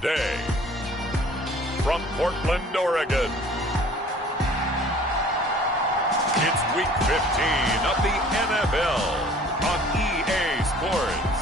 Today, from Portland, Oregon, it's Week 15 of the NFL on EA Sports.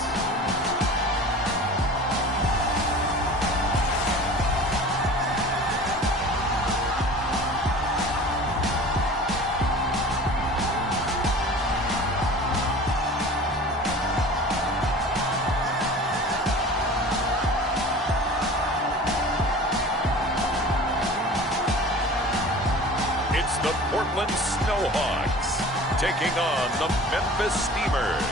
The Portland Snowhawks taking on the Memphis Steamers.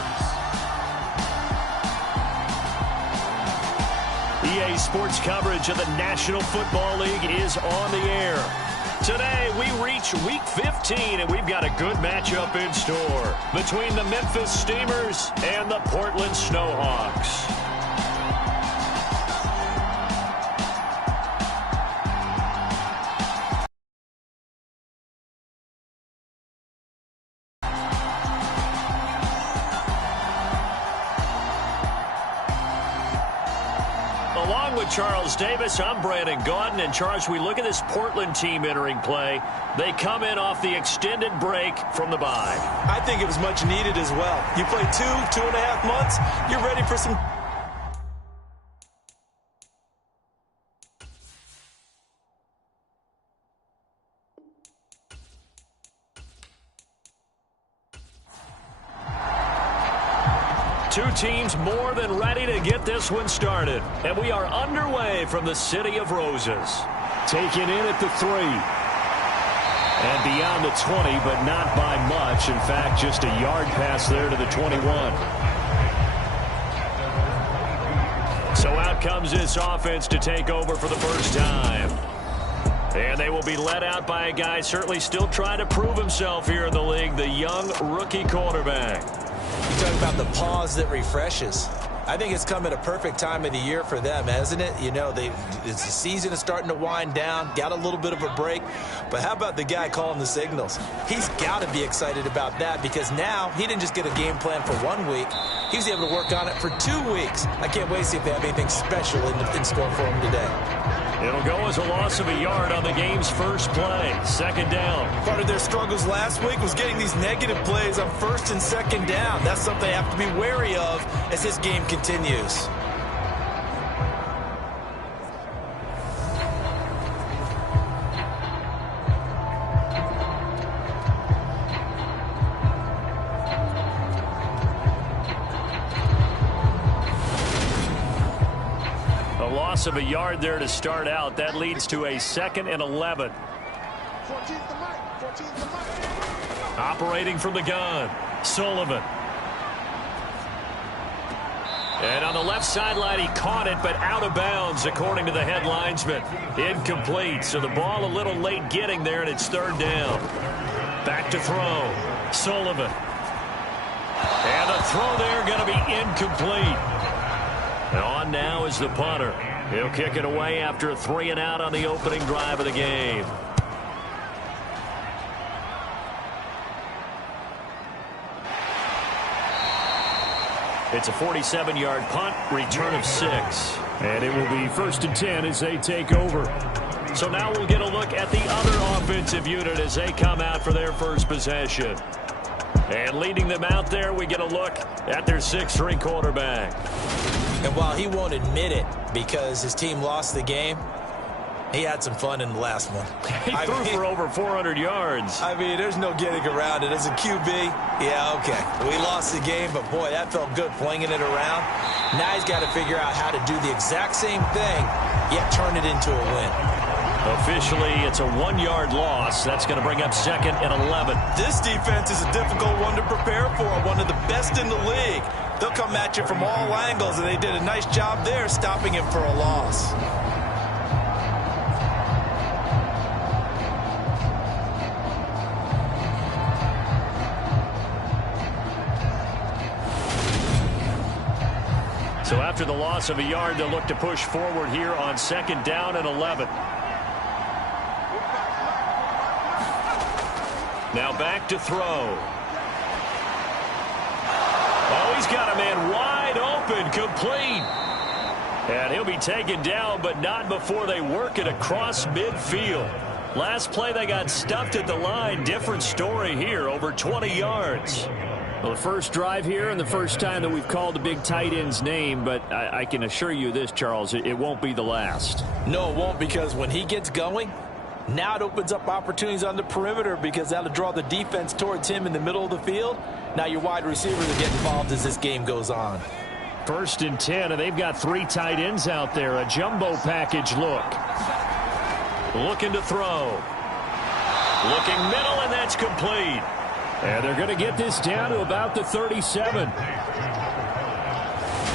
EA Sports coverage of the National Football League is on the air. Today we reach Week 15 and we've got a good matchup in store between the Memphis Steamers and the Portland Snowhawks. Along with Charles Davis, I'm Brandon Gaudin. And Charles, we look at this Portland team entering play. They come in off the extended break from the bye. I think it was much needed as well. You play 2.5 months, you're ready for some... Two teams more than ready to get this one started. And we are underway from the City of Roses. Taken in at the 3. And beyond the 20, but not by much. In fact, just a yard pass there to the 21. So out comes this offense to take over for the first time. And they will be led out by a guy certainly still trying to prove himself here in the league, the young rookie quarterback. You talk about the pause that refreshes. I think it's come at a perfect time of the year for them, hasn't it? You know, the season is starting to wind down, got a little bit of a break. But how about the guy calling the signals? He's got to be excited about that because now he didn't just get a game plan for 1 week. He was able to work on it for 2 weeks. I can't wait to see if they have anything special in store for him today. It'll go as a loss of a yard on the game's first play. Second down. Part of their struggles last week was getting these negative plays on first and second down. That's something they have to be wary of as this game continues. Of a yard there to start out. That leads to a 2nd and 11. Operating from the gun, Sullivan. And on the left sideline, he caught it, but out of bounds, according to the head linesman. Incomplete, so the ball a little late getting there, and it's 3rd down. Back to throw, Sullivan. And the throw there going to be incomplete. And on now is the punter. He'll kick it away after a 3 and out on the opening drive of the game. It's a 47-yard punt, return of 6. And it will be 1st and 10 as they take over. So now we'll get a look at the other offensive unit as they come out for their first possession. And leading them out there, we get a look at their 6th-string quarterback. And while he won't admit it because his team lost the game, he had some fun in the last one. He threw for over 400 yards. I mean, there's no getting around it. As a QB, yeah, okay. We lost the game, but boy, that felt good flinging it around. Now he's got to figure out how to do the exact same thing, yet turn it into a win. Officially, it's a 1-yard loss. That's going to bring up 2nd and 11. This defense is a difficult one to prepare for, one of the best in the league. They'll come at you from all angles, and they did a nice job there stopping him for a loss. So after the loss of a yard, they'll look to push forward here on 2nd down and 11. Now back to throw. Oh, he's got a man wide open, complete. And he'll be taken down, but not before they work it across midfield. Last play, they got stuffed at the line. Different story here, over 20 yards. Well, the first drive here and the first time that we've called the big tight end's name, but I can assure you this, Charles, it won't be the last. No, it won't, because when he gets going, now it opens up opportunities on the perimeter because that'll draw the defense towards him in the middle of the field. Now your wide receivers will get involved as this game goes on. 1st and 10, and they've got 3 tight ends out there. A jumbo package look. Looking to throw. Looking middle, and that's complete. And they're going to get this down to about the 37.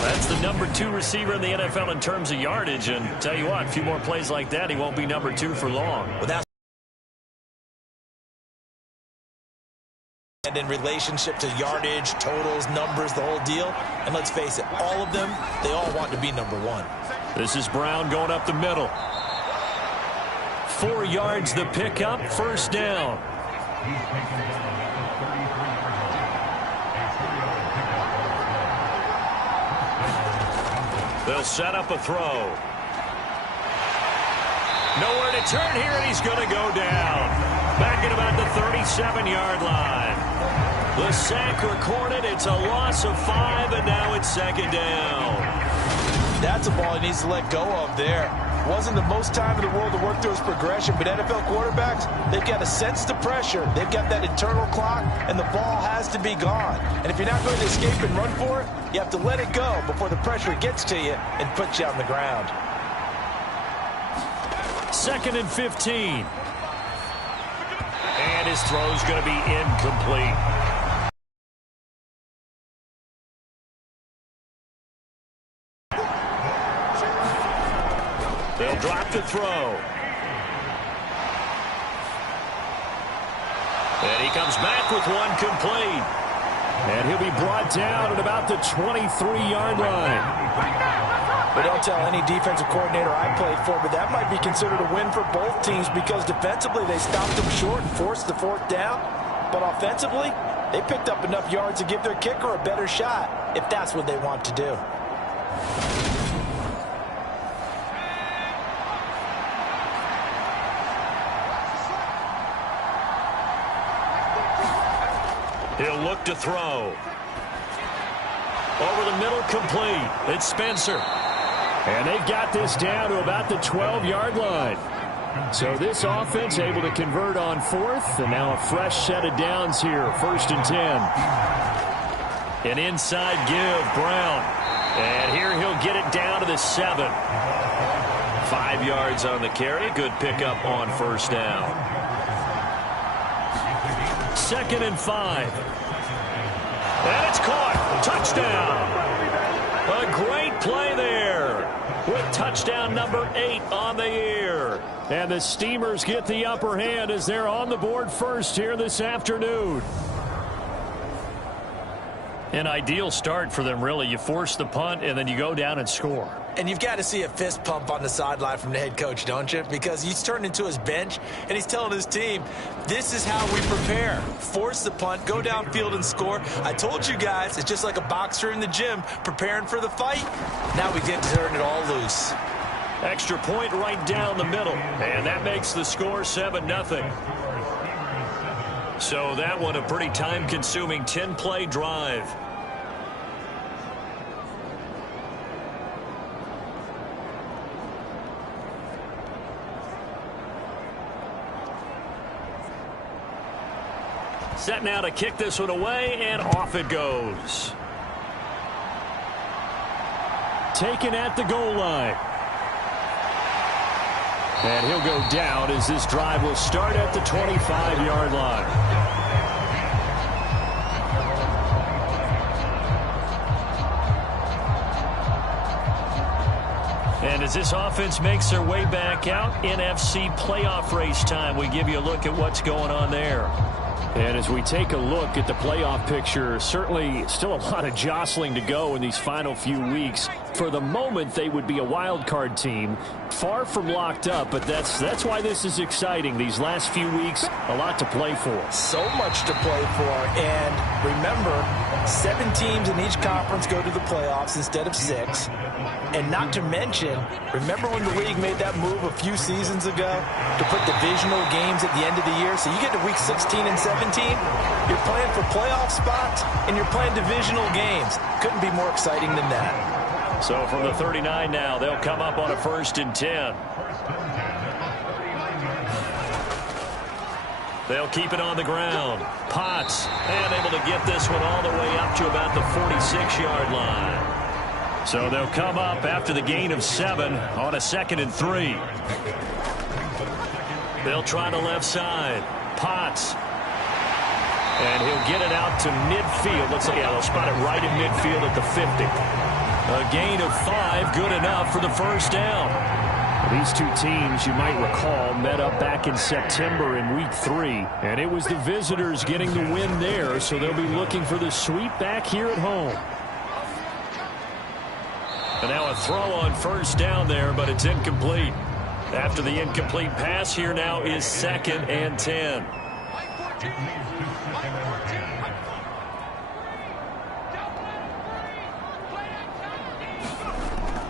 That's the number 2 receiver in the NFL in terms of yardage. And tell you what, a few more plays like that, he won't be number 2 for long. Well, that's and in relationship to yardage, totals, numbers, the whole deal. And let's face it, all of them, they all want to be number 1. This is Brown going up the middle. 4 yards the pickup, 1st down. They'll set up a throw. Nowhere to turn here, and he's going to go down. Back at about the 37-yard line. The sack recorded. It's a loss of 5, and now it's 2nd down. That's a ball he needs to let go of there. Wasn't the most time in the world to work through his progression, but NFL quarterbacks, they've got to sense the pressure. They've got that internal clock, and the ball has to be gone. And if you're not going to escape and run for it, you have to let it go before the pressure gets to you and puts you on the ground. 2nd and 15. And his throw's going to be incomplete. They'll drop the throw. And he comes back with one complete. And he'll be brought down at about the 23-yard line. But don't tell any defensive coordinator I played for, but that might be considered a win for both teams because defensively they stopped them short and forced the 4th down. But offensively, they picked up enough yards to give their kicker a better shot if that's what they want to do. He'll look to throw. Over the middle, complete. It's Spencer. And they've got this down to about the 12-yard line. So this offense able to convert on 4th, and now a fresh set of downs here, 1st and 10. An inside give, Brown. And here he'll get it down to the 7. 5 yards on the carry. Good pickup on 1st down. 2nd and 5. And it's caught. Touchdown. A great play there with touchdown number 8 on the year. And the Steamers get the upper hand as they're on the board first here this afternoon. An ideal start for them, really. You force the punt, and then you go down and score. And you've got to see a fist pump on the sideline from the head coach, don't you? Because he's turned into his bench, and he's telling his team, this is how we prepare. Force the punt, go downfield and score. I told you guys, it's just like a boxer in the gym preparing for the fight. Now we get to turn it all loose. Extra point right down the middle, and that makes the score 7-0. So that one a pretty time-consuming 10-play drive. Set now to kick this one away, and off it goes. Taken at the goal line. And he'll go down as this drive will start at the 25-yard line. And as this offense makes their way back out, NFC playoff race time, we give you a look at what's going on there. And as we take a look at the playoff picture, certainly still a lot of jostling to go in these final few weeks. For the moment, they would be a wild card team, far from locked up, but that's why this is exciting. These last few weeks, a lot to play for. So much to play for, and remember, 7 teams in each conference go to the playoffs instead of 6. And not to mention, remember when the league made that move a few seasons ago to put divisional games at the end of the year? So you get to week 16 and 17, you're playing for playoff spots, and you're playing divisional games. Couldn't be more exciting than that. So from the 39 now, they'll come up on a 1st and 10. They'll keep it on the ground. Potts, and able to get this one all the way up to about the 46-yard line. So they'll come up after the gain of 7 on a 2nd and 3. They'll try the left side. Potts. And he'll get it out to midfield. Let's see. Yeah, they'll spot it right in midfield at the 50. A gain of 5, good enough for the 1st down. These two teams, you might recall, met up back in September in week 3. And it was the visitors getting the win there, so they'll be looking for the sweep back here at home. And now a throw on 1st down there, but it's incomplete. After the incomplete pass, here now is 2nd and 10.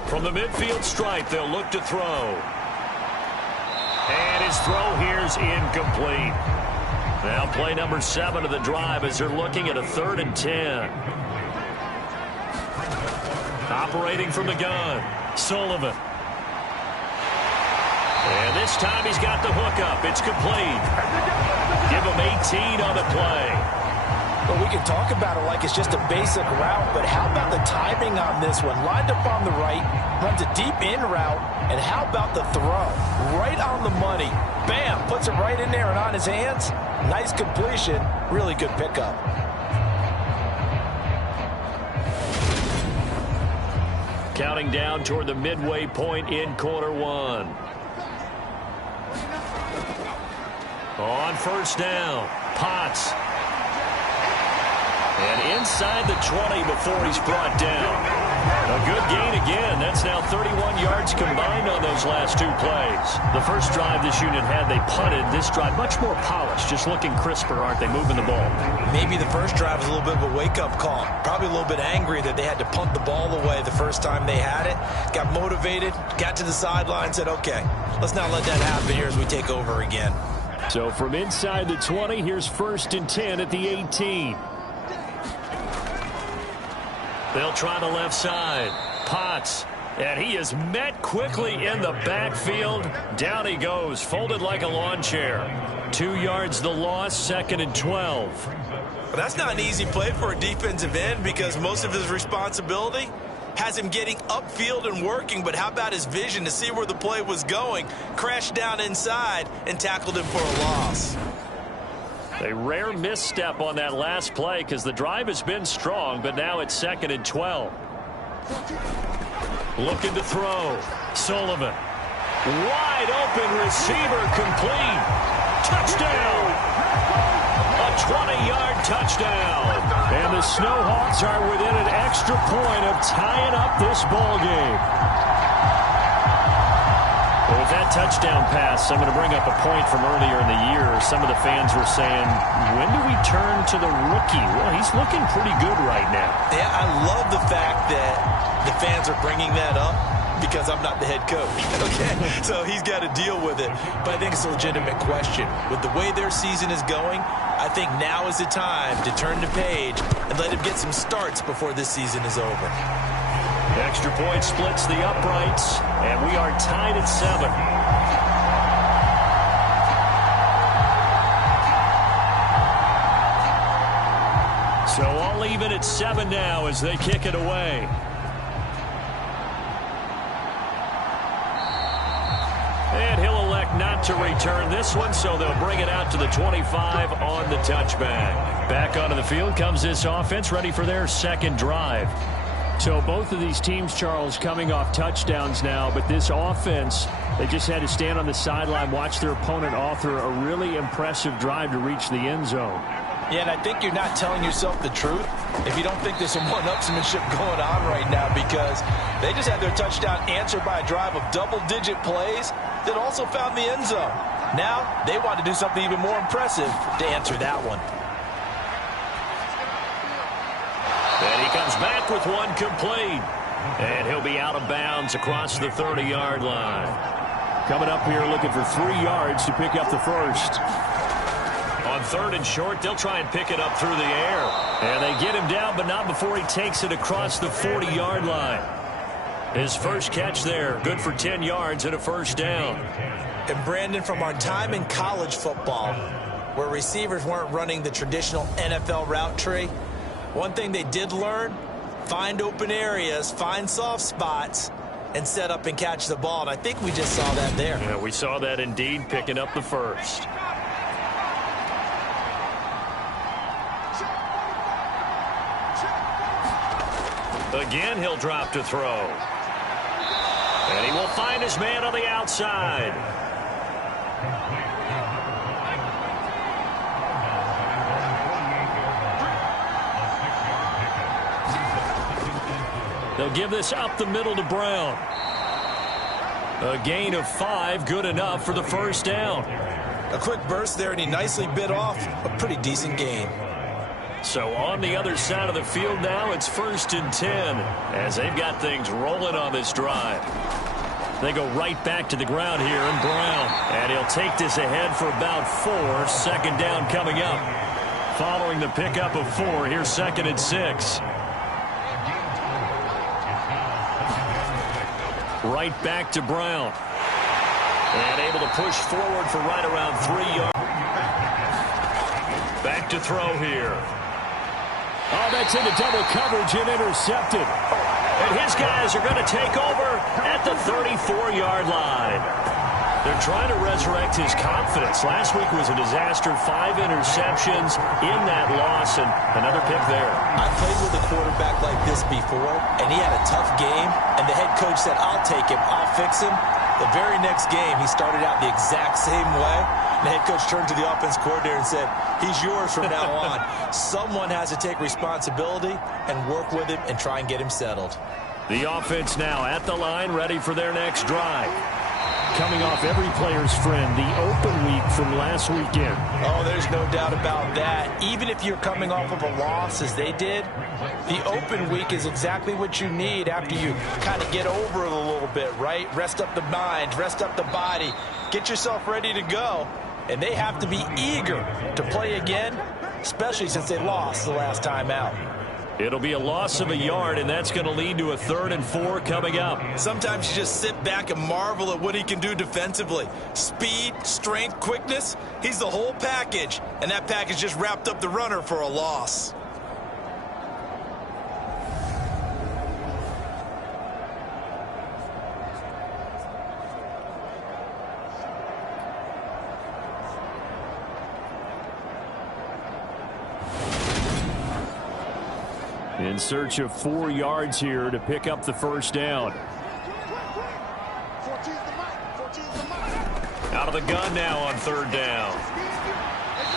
From the midfield stripe, they'll look to throw. And his throw here's incomplete. Now play number 7 of the drive as they're looking at a 3rd and 10. Operating from the gun, Sullivan. And this time he's got the hookup. It's complete. Give him 18 on the play. Well, we can talk about it like it's just a basic route, but how about the timing on this one? Lined up on the right, runs a deep in route, and how about the throw? Right on the money. Bam, puts it right in there and on his hands. Nice completion, really good pickup. Counting down toward the midway point in quarter 1. On 1st down, Potts. And inside the 20 before he's brought down. A good gain again. That's now 31 yards combined on those last 2 plays. The first drive this unit had, they punted. This drive, much more polished, just looking crisper, aren't they, moving the ball? Maybe the first drive was a little bit of a wake-up call. Probably a little bit angry that they had to punt the ball away the first time they had it. Got motivated, got to the sideline, said, okay, let's not let that happen here as we take over again. So from inside the 20, here's 1st and 10 at the 18. They'll try the left side. Potts. And he is met quickly in the backfield. Down he goes, folded like a lawn chair. 2 yards the loss, 2nd and 12. Well, that's not an easy play for a defensive end because most of his responsibility has him getting upfield and working, but how about his vision to see where the play was going? Crashed down inside and tackled him for a loss. A rare misstep on that last play because the drive has been strong, but now it's 2nd and 12. Looking to throw. Sullivan. Wide open receiver complete. Touchdown. A 20-yard touchdown. And the Snowhawks are within an extra point of tying up this ball game. Well, with that touchdown pass, I'm going to bring up a point from earlier in the year. Some of the fans were saying, when do we turn to the rookie? Well, he's looking pretty good right now. Yeah, I love the fact that the fans are bringing that up because I'm not the head coach. Okay, so he's got to deal with it. But I think it's a legitimate question. With the way their season is going, I think now is the time to turn the page and let him get some starts before this season is over. Extra point splits the uprights, and we are tied at 7. So all even at 7 now as they kick it away. And he'll elect not to return this one, so they'll bring it out to the 25 on the touchback. Back onto the field comes this offense, ready for their 2nd drive. So both of these teams, Charles, coming off touchdowns now, but this offense, they just had to stand on the sideline, watch their opponent author a really impressive drive to reach the end zone. Yeah, and I think you're not telling yourself the truth if you don't think there's some one-upsmanship going on right now, because they just had their touchdown answered by a drive of double-digit plays that also found the end zone. Now they want to do something even more impressive to answer that one. comes back with one complete. And he'll be out of bounds across the 30-yard line. Coming up here looking for 3 yards to pick up the first. On 3rd and short, they'll try and pick it up through the air. And they get him down, but not before he takes it across the 40-yard line. His first catch there, good for 10 yards and a first down. And Brandon, from our time in college football, where receivers weren't running the traditional NFL route tree, one thing they did learn: find open areas, find soft spots, and set up and catch the ball. And I think we just saw that there. Yeah, we saw that indeed, picking up the first. Again, he'll drop to throw. And he will find his man on the outside. They'll give this up the middle to Brown. A gain of 5, good enough for the first down. A quick burst there, and he nicely bit off a pretty decent gain. So on the other side of the field now, it's 1st and 10 as they've got things rolling on this drive. They go right back to the ground here, and Brown. And he'll take this ahead for about 4. 2nd down coming up. Following the pickup of 4, here's 2nd and 6. Right back to Brown. And able to push forward for right around 3 yards. Back to throw here. Oh, that's into double coverage and intercepted. And his guys are going to take over at the 34-yard line. They're trying to resurrect his confidence. Last week was a disaster. 5 interceptions in that loss, and another pick there. I played with a quarterback like this before, and he had a tough game, and the head coach said, "I'll take him, I'll fix him." The very next game, he started out the exact same way. The head coach turned to the offense coordinator and said, "He's yours from now on." Someone has to take responsibility and work with him and try and get him settled. The offense now at the line, ready for their next drive. Coming off every player's friend, the open week from last weekend. Oh, there's no doubt about that. Even if you're coming off of a loss, as they did, the open week is exactly what you need after you kind of get over it a little bit, right? Rest up the mind, rest up the body, get yourself ready to go. And they have to be eager to play again, especially since they lost the last time out. It'll be a loss of a yard, and that's going to lead to a 3rd and 4 coming up. Sometimes you just sit back and marvel at what he can do defensively. Speed, strength, quickness, he's the whole package. And that package just wrapped up the runner for a loss. In search of 4 yards here to pick up the first down. Out of the gun now on 3rd down.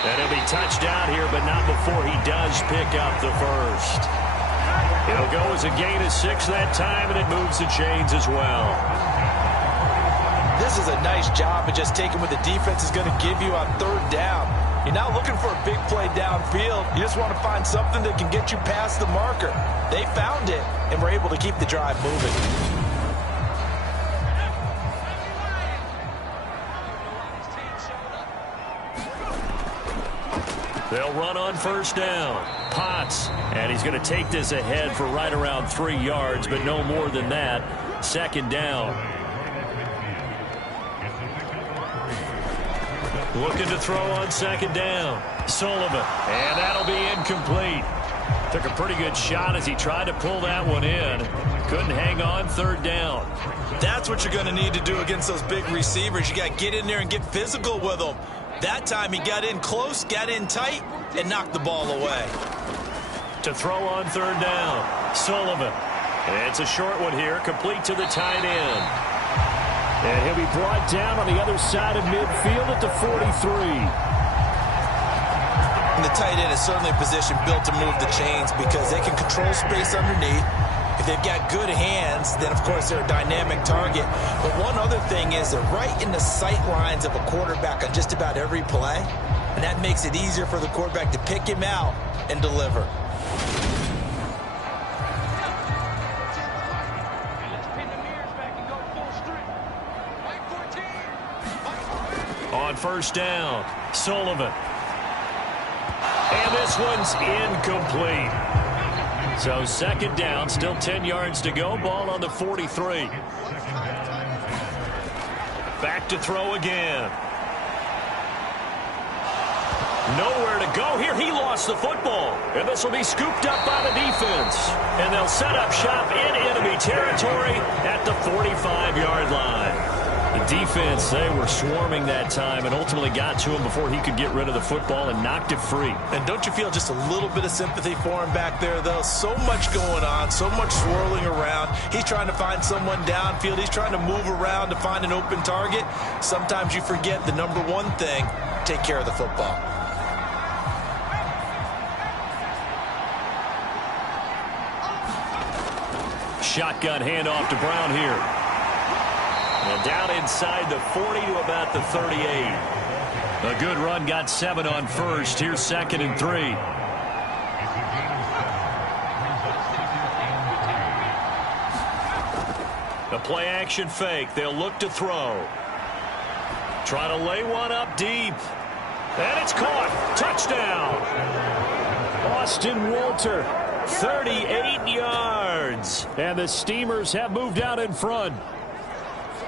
And he'll be touched out here, but not before he does pick up the first. It'll go as a gain of 6 that time, and it moves the chains as well. This is a nice job of just taking what the defense is going to give you on 3rd down. You're not looking for a big play downfield. You just want to find something that can get you past the marker. They found it and were able to keep the drive moving. They'll run on 1st down. Potts, and he's going to take this ahead for right around 3 yards, but no more than that. 2nd down. Looking to throw on 2nd down. Sullivan, and that'll be incomplete. Took a pretty good shot as he tried to pull that one in. Couldn't hang on 3rd down. That's what you're going to need to do against those big receivers. You got to get in there and get physical with them. That time he got in close, got in tight, and knocked the ball away. To throw on 3rd down, Sullivan. And it's a short one here, complete to the tight end. And he'll be brought down on the other side of midfield at the 43. And the tight end is certainly a position built to move the chains because they can control space underneath. If they've got good hands, then, of course, they're a dynamic target. But one other thing is they're right in the sight lines of a quarterback on just about every play. And that makes it easier for the quarterback to pick him out and deliver. on first down. Sullivan. And this one's incomplete. So second down, still 10 yards to go. Ball on the 43. Back to throw again. Nowhere to go here. He lost the football. And this will be scooped up by the defense. And they'll set up shop in enemy territory at the 45-yard line. The defense, they were swarming that time and ultimately got to him before he could get rid of the football and knocked it free. And don't you feel just a little bit of sympathy for him back there, though? So much going on, so much swirling around. He's trying to find someone downfield. He's trying to move around to find an open target. Sometimes you forget the number one thing, take care of the football. Shotgun handoff to Brown here. And down inside the 40 to about the 38. A good run, got 7 on first. Here's 2nd and 3. A play action fake. They'll look to throw. Try to lay one up deep. And it's caught. Touchdown. Austin Walter, 38 yards. And the Steamers have moved out in front.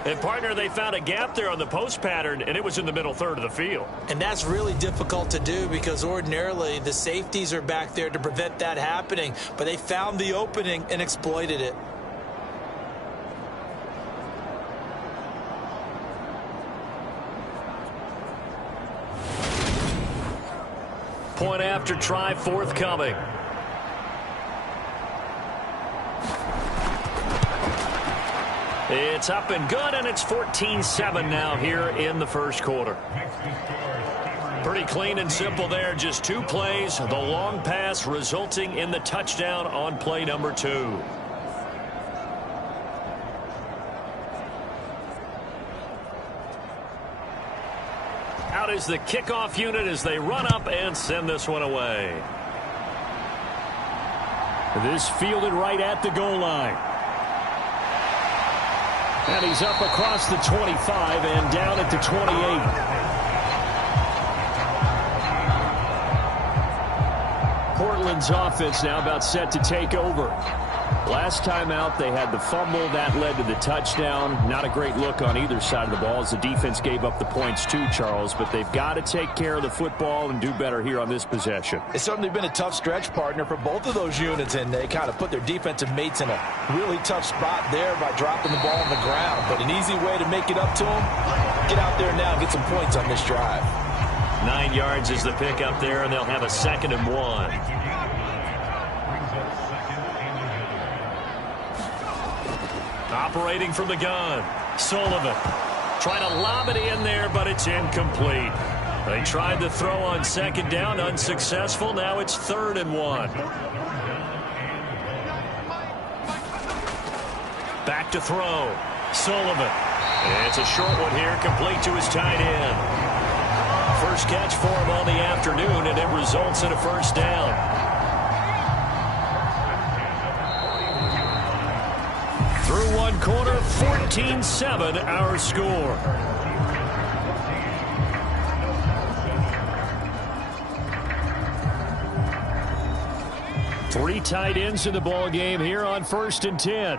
And, partner, they found a gap there on the post pattern, and it was in the middle third of the field. And that's really difficult to do because ordinarily the safeties are back there to prevent that happening. But they found the opening and exploited it. Point after try forthcoming. It's up and good, and it's 14-7 now here in the first quarter. Pretty clean and simple there. Just 2 plays. The long pass resulting in the touchdown on play number 2. Out is the kickoff unit as they run up and send this one away. This fielded right at the goal line. And he's up across the 25 and down at the 28. Portland's offense now about set to take over. Last time out, they had the fumble. That led to the touchdown. Not a great look on either side of the ball as the defense gave up the points too, Charles. But they've got to take care of the football and do better here on this possession. It's certainly been a tough stretch, partner, for both of those units, and they kind of put their defensive mates in a really tough spot there by dropping the ball on the ground. But an easy way to make it up to them, get out there now and get some points on this drive. 9 yards is the pick up there, and they'll have a 2nd and 1. Operating from the gun, Sullivan. Trying to lob it in there, but it's incomplete. They tried to throw on 2nd down, unsuccessful. Now it's 3rd and 1. Back to throw, Sullivan. It's a short one here, complete to his tight end. First catch for him on the afternoon, and it results in a first down. Through one quarter, 14-7 our score. Three tight ends in the ball game here on 1st and 10.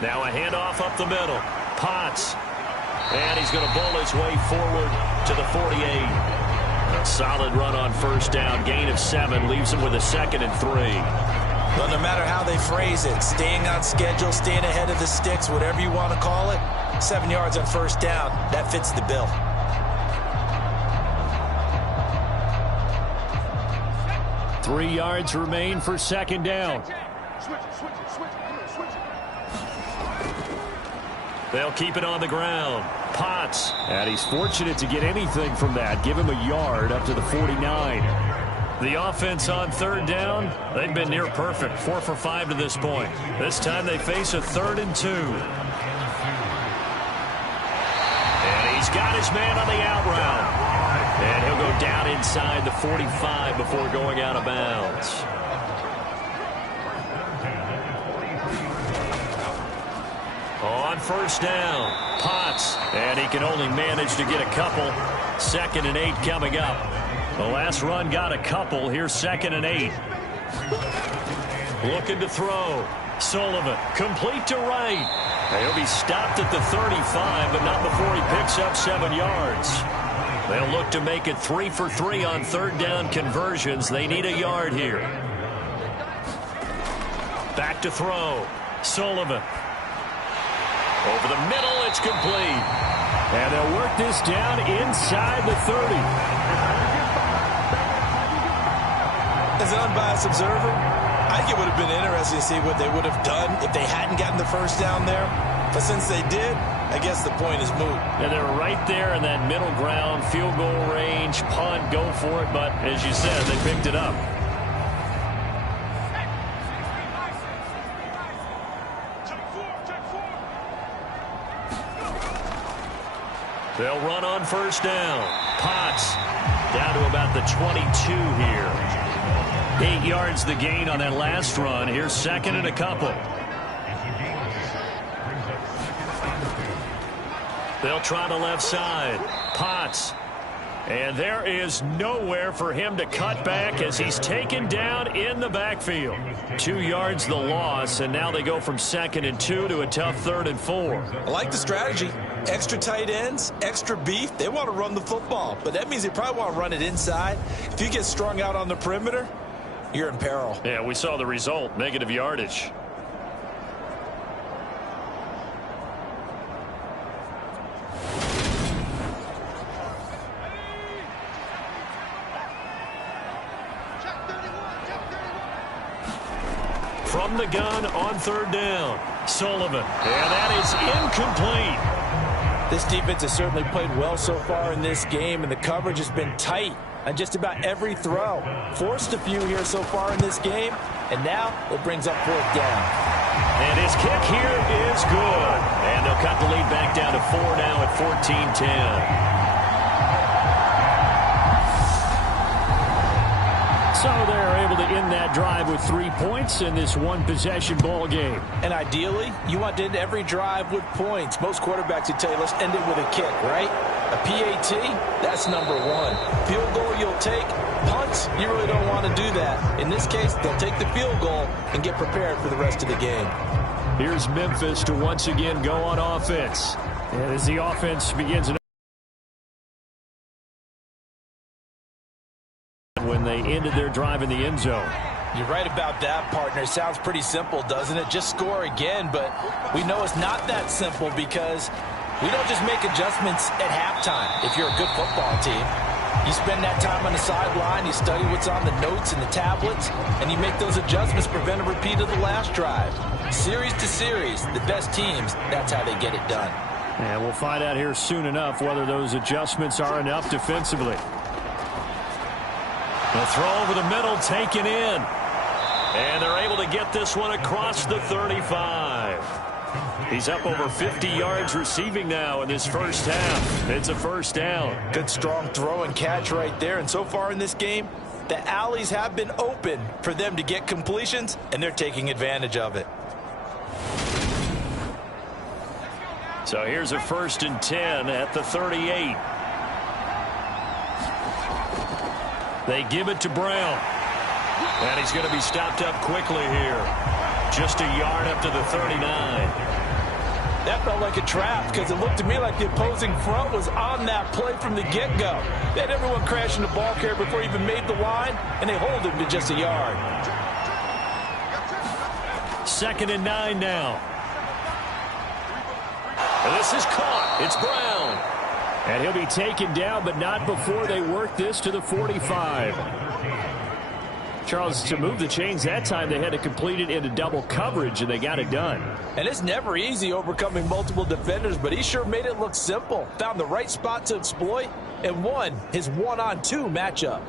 Now a handoff up the middle. Potts. And he's going to bowl his way forward to the 48. A solid run on first down. Gain of 7 leaves him with a 2nd and 3. Well, no matter how they phrase it, staying on schedule, staying ahead of the sticks, whatever you want to call it, 7 yards on first down, that fits the bill. Three yards remain for 2nd down. They'll keep it on the ground. Potts. And he's fortunate to get anything from that. Give him a yard up to the 49. The offense on 3rd down, they've been near perfect. 4 for 5 to this point. This time they face a 3rd and 2. And he's got his man on the out route. And he'll go down inside the 45 before going out of bounds. On on first down. Potts, and he can only manage to get a couple. 2nd and 8 coming up. The last run got a couple. Here's 2nd and 8. Looking to throw. Sullivan, complete to right. He'll be stopped at the 35, but not before he picks up 7 yards. They'll look to make it 3 for 3 on 3rd down conversions. They need a yard here. Back to throw. Sullivan. Over the middle, it's complete. And they'll work this down inside the 30. As an unbiased observer, I think it would have been interesting to see what they would have done if they hadn't gotten the first down there. But since they did, I guess the point is moot. And they're right there in that middle ground, field goal range, punt, go for it. But as you said, they picked it up. They'll run on first down. Potts down to about the 22 here. 8 yards the gain on that last run. Here's 2nd and a couple. They'll try the left side. Potts. And there is nowhere for him to cut back as he's taken down in the backfield. 2 yards the loss, and now they go from 2nd and 2 to a tough 3rd and 4. I like the strategy. Extra tight ends, extra beef. They want to run the football, but that means they probably want to run it inside. If you get strung out on the perimeter, you're in peril. Yeah, we saw the result, negative yardage. From the gun on 3rd down, Sullivan. And that is incomplete. This defense has certainly played well so far in this game, and the coverage has been tight on just about every throw. Forced a few here so far in this game, and now it brings up 4th down. And his kick here is good. And they'll cut the lead back down to 4 now at 14-10. So they're able to end that drive with 3 points in this one-possession ball game. And ideally, you want to end every drive with points. Most quarterbacks would tell you, let's end it with a kick, right? A PAT, that's number 1. Field goal you'll take. Punts, you really don't want to do that. In this case, they'll take the field goal and get prepared for the rest of the game. Here's Memphis to once again go on offense. And as the offense begins when they ended their drive in the end zone. You're right about that, partner. Sounds pretty simple, doesn't it? Just score again, but we know it's not that simple because we don't just make adjustments at halftime. If you're a good football team, you spend that time on the sideline, you study what's on the notes and the tablets, and you make those adjustments, prevent a repeat of the last drive. Series to series, the best teams, that's how they get it done. And we'll find out here soon enough whether those adjustments are enough defensively. The throw over the middle taken in. And they're able to get this one across the 35. He's up over 50 yards receiving now in this first half. It's a first down. Good strong throw and catch right there. And so far in this game, the alleys have been open for them to get completions, and they're taking advantage of it. So here's a 1st and 10 at the 38. They give it to Brown. And he's going to be stopped up quickly here. Just a yard up to the 39. That felt like a trap because it looked to me like the opposing front was on that play from the get-go. They had everyone crashing the ball carrier before he even made the line, and they hold him to just a yard. 2nd and 9 now. And this is caught. It's Brown. And he'll be taken down, but not before they work this to the 45. Charles, to move the chains that time, they had to complete it into double coverage, and they got it done. And it's never easy overcoming multiple defenders, but he sure made it look simple. Found the right spot to exploit and won his 1-on-2 matchup.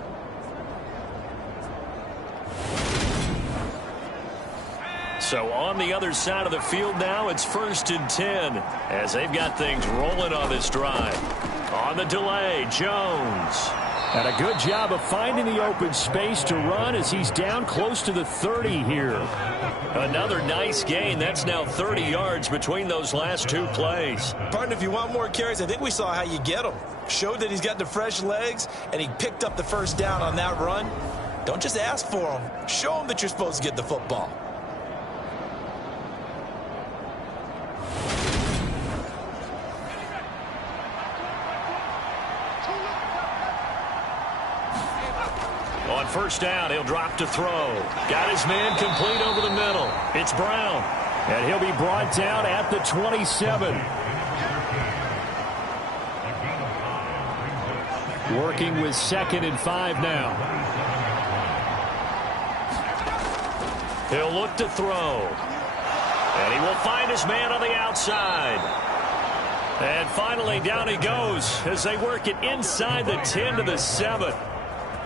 So on the other side of the field now, it's 1st and 10 as they've got things rolling on this drive. On the delay, Jones. And a good job of finding the open space to run as he's down close to the 30 here. Another nice gain. That's now 30 yards between those last two plays. Partner, if you want more carries, I think we saw how you get them. Showed that he's got the fresh legs, and he picked up the first down on that run. Don't just ask for them. Show them that you're supposed to get the football. On first down, he'll drop to throw. Got his man complete over the middle. It's Brown. And he'll be brought down at the 27. Working with 2nd and 5 now. He'll look to throw. And he will find his man on the outside. And finally, down he goes as they work it inside the 10 to the 7.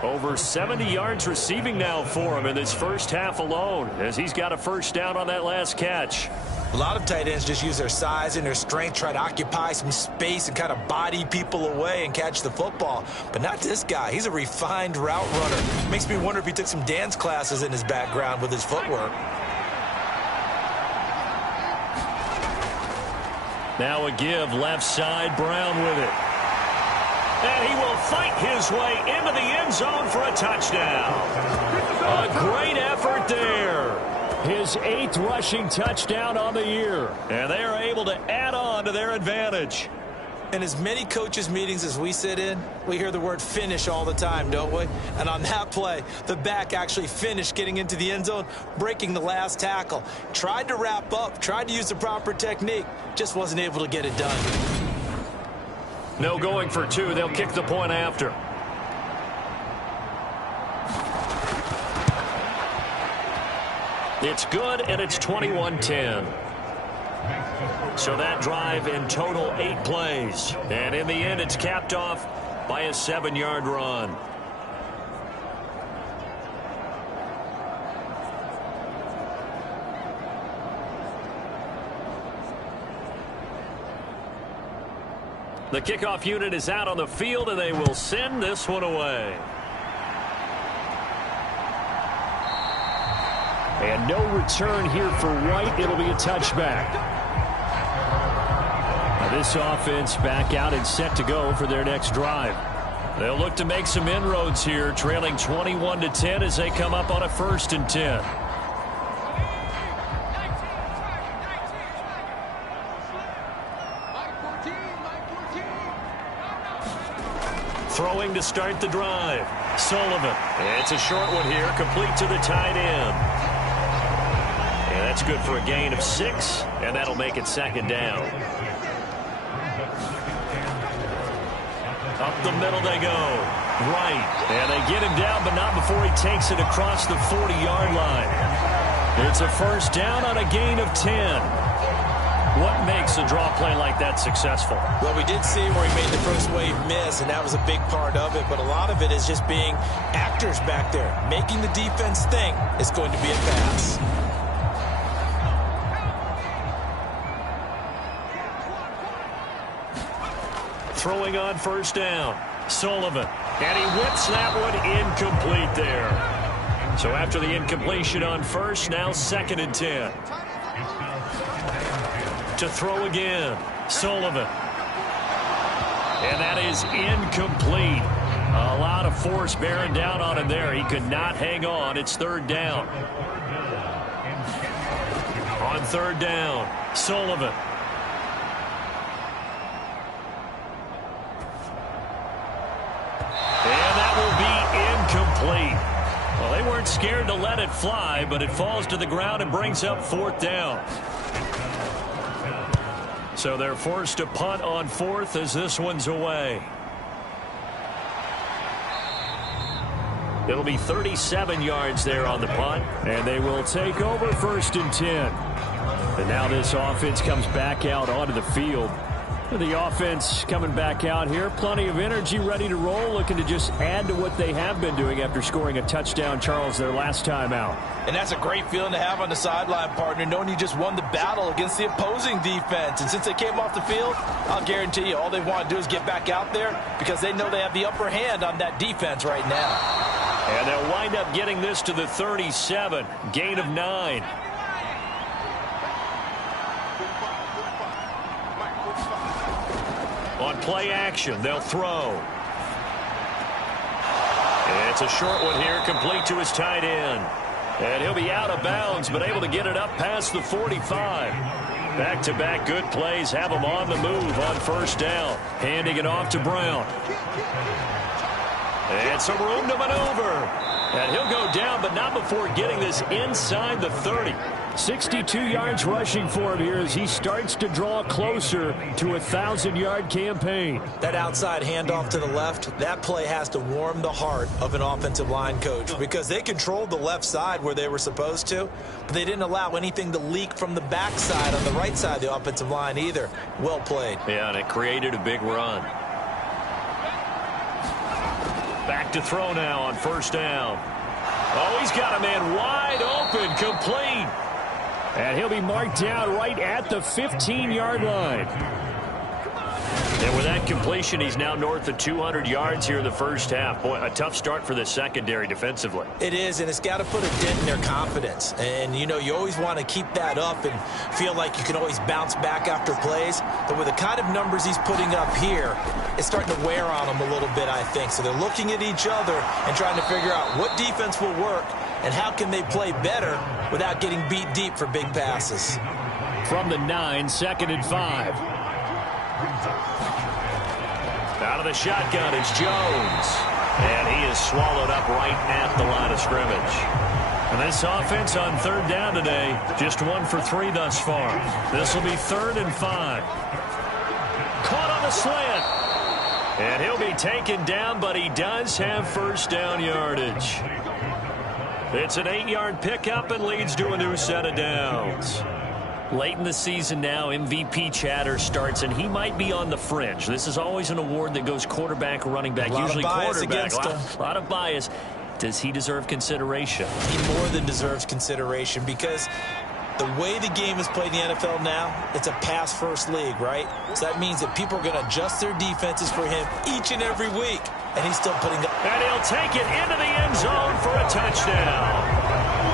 Over 70 yards receiving now for him in this first half alone as he's got a first down on that last catch. A lot of tight ends just use their size and their strength, try to occupy some space and kind of body people away and catch the football. But not this guy. He's a refined route runner. Makes me wonder if he took some dance classes in his background with his footwork. Now a give left side, Brown with it. And he will fight his way into the end zone for a touchdown. A great effort there. His 8th rushing touchdown on the year. And they are able to add on to their advantage. In as many coaches' meetings as we sit in, we hear the word finish all the time, don't we? And on that play, the back actually finished getting into the end zone, breaking the last tackle. Tried to wrap up, tried to use the proper technique, just wasn't able to get it done. No going for 2. They'll kick the point after. It's good, and it's 21-10. So that drive in total 8 plays. And in the end, it's capped off by a 7-yard run. The kickoff unit is out on the field, and they will send this one away. And no return here for White. It'll be a touchback. Now this offense back out and set to go for their next drive. They'll look to make some inroads here, trailing 21-10 as they come up on a 1st and 10. Throwing to start the drive. Sullivan. It's a short one here, complete to the tight end. And that's good for a gain of 6, and that'll make it 2nd down. Up the middle they go. Right. And they get him down, but not before he takes it across the 40-yard line. It's a first down on a gain of 10. What makes a draw play like that successful? Well, we did see where he made the first wave miss, and that was a big part of it. But a lot of it is just being actors back there. Making the defense think it's going to be a pass. Throwing on first down. Sullivan. And he whips that one incomplete there. So after the incompletion on first, now 2nd and 10. To throw again. Sullivan. And that is incomplete. A lot of force bearing down on him there. He could not hang on. It's 3rd down. On 3rd down, Sullivan. And that will be incomplete. Well, they weren't scared to let it fly, but it falls to the ground and brings up 4th down. So they're forced to punt on 4th as this one's away. It'll be 37 yards there on the punt, and they will take over 1st and 10. And now this offense comes back out onto the field. The offense coming back out here. Plenty of energy, ready to roll, looking to just add to what they have been doing after scoring a touchdown, Charles, their last time out. And that's a great feeling to have on the sideline, partner, knowing you just won the battle against the opposing defense. And since they came off the field, I'll guarantee you all they want to do is get back out there because they know they have the upper hand on that defense right now. And they'll wind up getting this to the 37. Gain of 9. On play action, they'll throw. It's a short one here, complete to his tight end. And he'll be out of bounds, but able to get it up past the 45. Back-to-back good plays have him on the move on first down. Handing it off to Brown. And some room to maneuver. And he'll go down, but not before getting this inside the 30. 62 yards rushing for him here as he starts to draw closer to a 1,000-yard campaign. That outside handoff to the left, that play has to warm the heart of an offensive line coach because they controlled the left side where they were supposed to, but they didn't allow anything to leak from the backside on the right side of the offensive line either. Well played. Yeah, and it created a big run. Back to throw now on first down. Oh, he's got a man wide open, complete. And he'll be marked down right at the 15-yard line. And with that completion, he's now north of 200 yards here in the first half. Boy, a tough start for the secondary defensively. It is, and it's got to put a dent in their confidence. And, you know, you always want to keep that up and feel like you can always bounce back after plays. But with the kind of numbers he's putting up here, it's starting to wear on them a little bit, I think. So they're looking at each other and trying to figure out what defense will work and how can they play better without getting beat deep for big passes. From the 9, 2nd and 5. Out of the shotgun, it's Jones. And he is swallowed up right at the line of scrimmage. And this offense on third down today, just 1 for 3 thus far. This will be 3rd and 5. Caught on the slant. And he'll be taken down, but he does have first down yardage. It's an 8-yard pickup and leads to a new set of downs. Late in the season now, MVP chatter starts, and he might be on the fringe. This is always an award that goes quarterback, running back, usually quarterback. A lot of bias. Does he deserve consideration? He more than deserves consideration because the way the game is played in the NFL now, it's a pass-first league, right? So that means that people are going to adjust their defenses for him each and every week, and he's still putting up. And he'll take it into the end zone for a touchdown.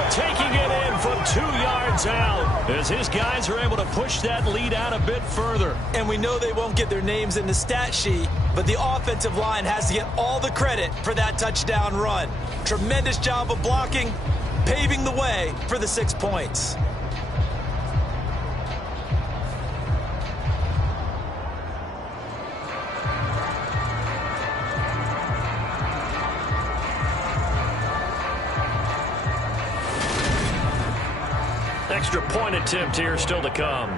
Taking it in from 2 yards out as his guys are able to push that lead out a bit further. And we know they won't get their names in the stat sheet, but the offensive line has to get all the credit for that touchdown run. Tremendous job of blocking, paving the way for the 6 points. Extra point attempt here still to come.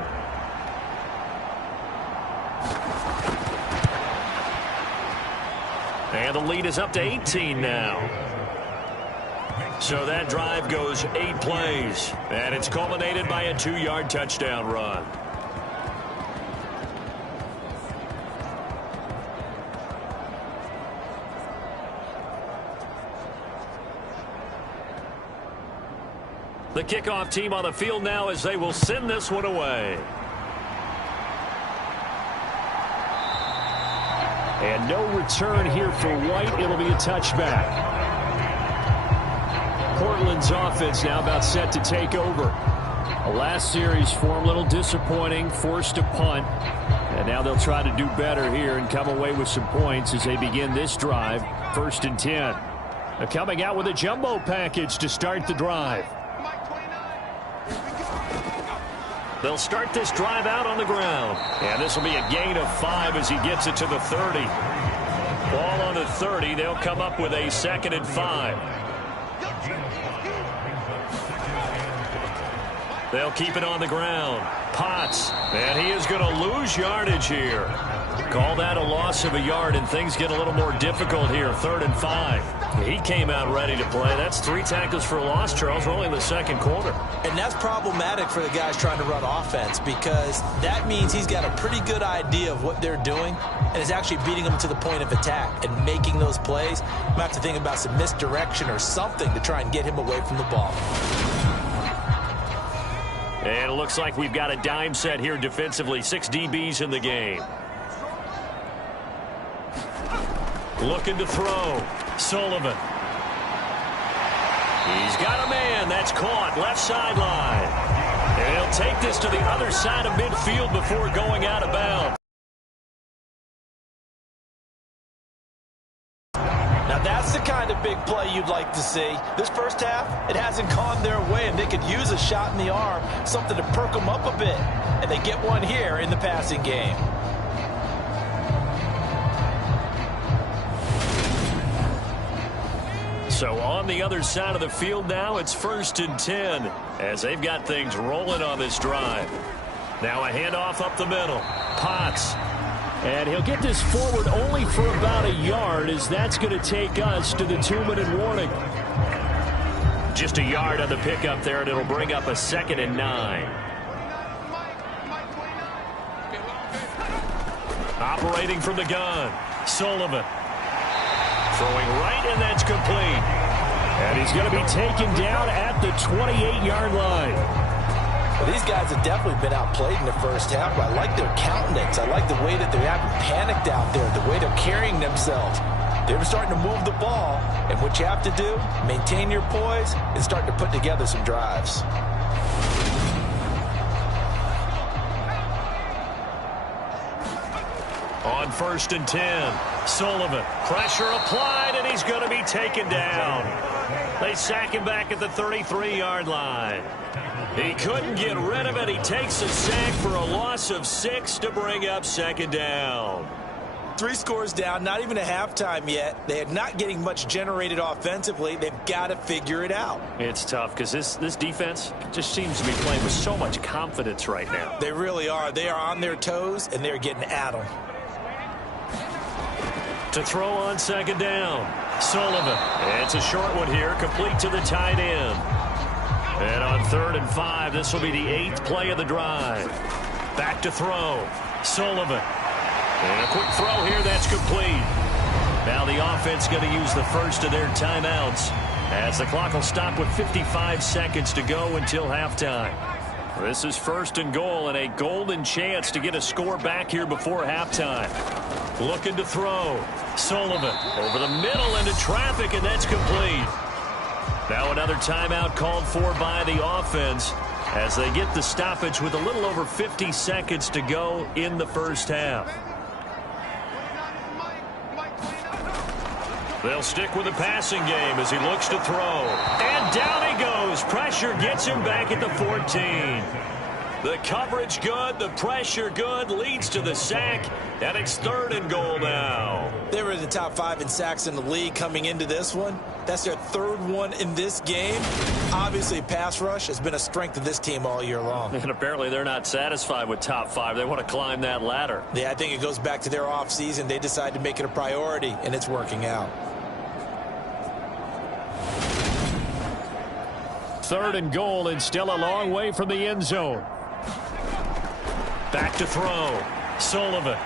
And the lead is up to 18 now. So that drive goes 8 plays. And it's culminated by a 2-yard touchdown run. The kickoff team on the field now as they will send this one away. And no return here for White. It'll be a touchback. Portland's offense now about set to take over. A last series for them, a little disappointing, forced to punt. And now they'll try to do better here and come away with some points as they begin this drive, 1st and 10. They're coming out with a jumbo package to start the drive. They'll start this drive out on the ground. And this will be a gain of 5 as he gets it to the 30. Ball on the 30. They'll come up with a 2nd and 5. They'll keep it on the ground. Potts. And he is going to lose yardage here. Call that a loss of a yard, and things get a little more difficult here. 3rd and 5. He came out ready to play. That's 3 tackles for a loss, Charles. We're only in the second quarter. And that's problematic for the guys trying to run offense because that means he's got a pretty good idea of what they're doing and is actually beating them to the point of attack and making those plays. Might have to think about some misdirection or something to try and get him away from the ball. And it looks like we've got a dime set here defensively. 6 DBs in the game. Looking to throw. Sullivan. He's got a man. That's caught. Left sideline. And he'll take this to the other side of midfield before going out of bounds. Now that's the kind of big play you'd like to see. This first half, it hasn't gone their way, and they could use a shot in the arm, something to perk them up a bit. And they get one here in the passing game. So on the other side of the field now, it's 1st and 10 as they've got things rolling on this drive. Now a handoff up the middle. Potts. And he'll get this forward only for about a yard as that's going to take us to the 2-minute warning. Just a yard on the pickup there, and it'll bring up a 2nd and 9. Operating from the gun. Sullivan. Throwing right, and that's complete. And he's going to be taken down at the 28-yard line. Well, these guys have definitely been outplayed in the first half, but I like their countenance. I like the way that they haven't panicked out there, the way they're carrying themselves. They're starting to move the ball, and what you have to do, maintain your poise and start to put together some drives. On 1st and 10, Sullivan. Pressure applied, and he's going to be taken down. They sack him back at the 33-yard line. He couldn't get rid of it. He takes a sack for a loss of 6 to bring up 2nd down. 3 scores down, not even a halftime yet. They are not getting much generated offensively. They've got to figure it out. It's tough because this defense just seems to be playing with so much confidence right now. They really are. They are on their toes, and they're getting at them. To throw on 2nd down, Sullivan. It's a short one here, complete to the tight end. And on 3rd and 5, this will be the 8th play of the drive. Back to throw, Sullivan. And a quick throw here, that's complete. Now the offense going to use the first of their timeouts as the clock will stop with 55 seconds to go until halftime. This is 1st and goal and a golden chance to get a score back here before halftime. Looking to throw. Sullivan over the middle into traffic, and that's complete. Now another timeout called for by the offense as they get the stoppage with a little over 50 seconds to go in the first half. They'll stick with the passing game as he looks to throw. And down he goes. Pressure gets him back at the 14. The coverage good, the pressure good, leads to the sack, and it's 3rd and goal now. They were in the top 5 in sacks in the league coming into this one. That's their 3rd one in this game. Obviously, pass rush has been a strength of this team all year long. And apparently they're not satisfied with top 5. They want to climb that ladder. Yeah, I think it goes back to their offseason. They decided to make it a priority, and it's working out. 3rd and goal, and still a long way from the end zone. Back to throw. Sullivan.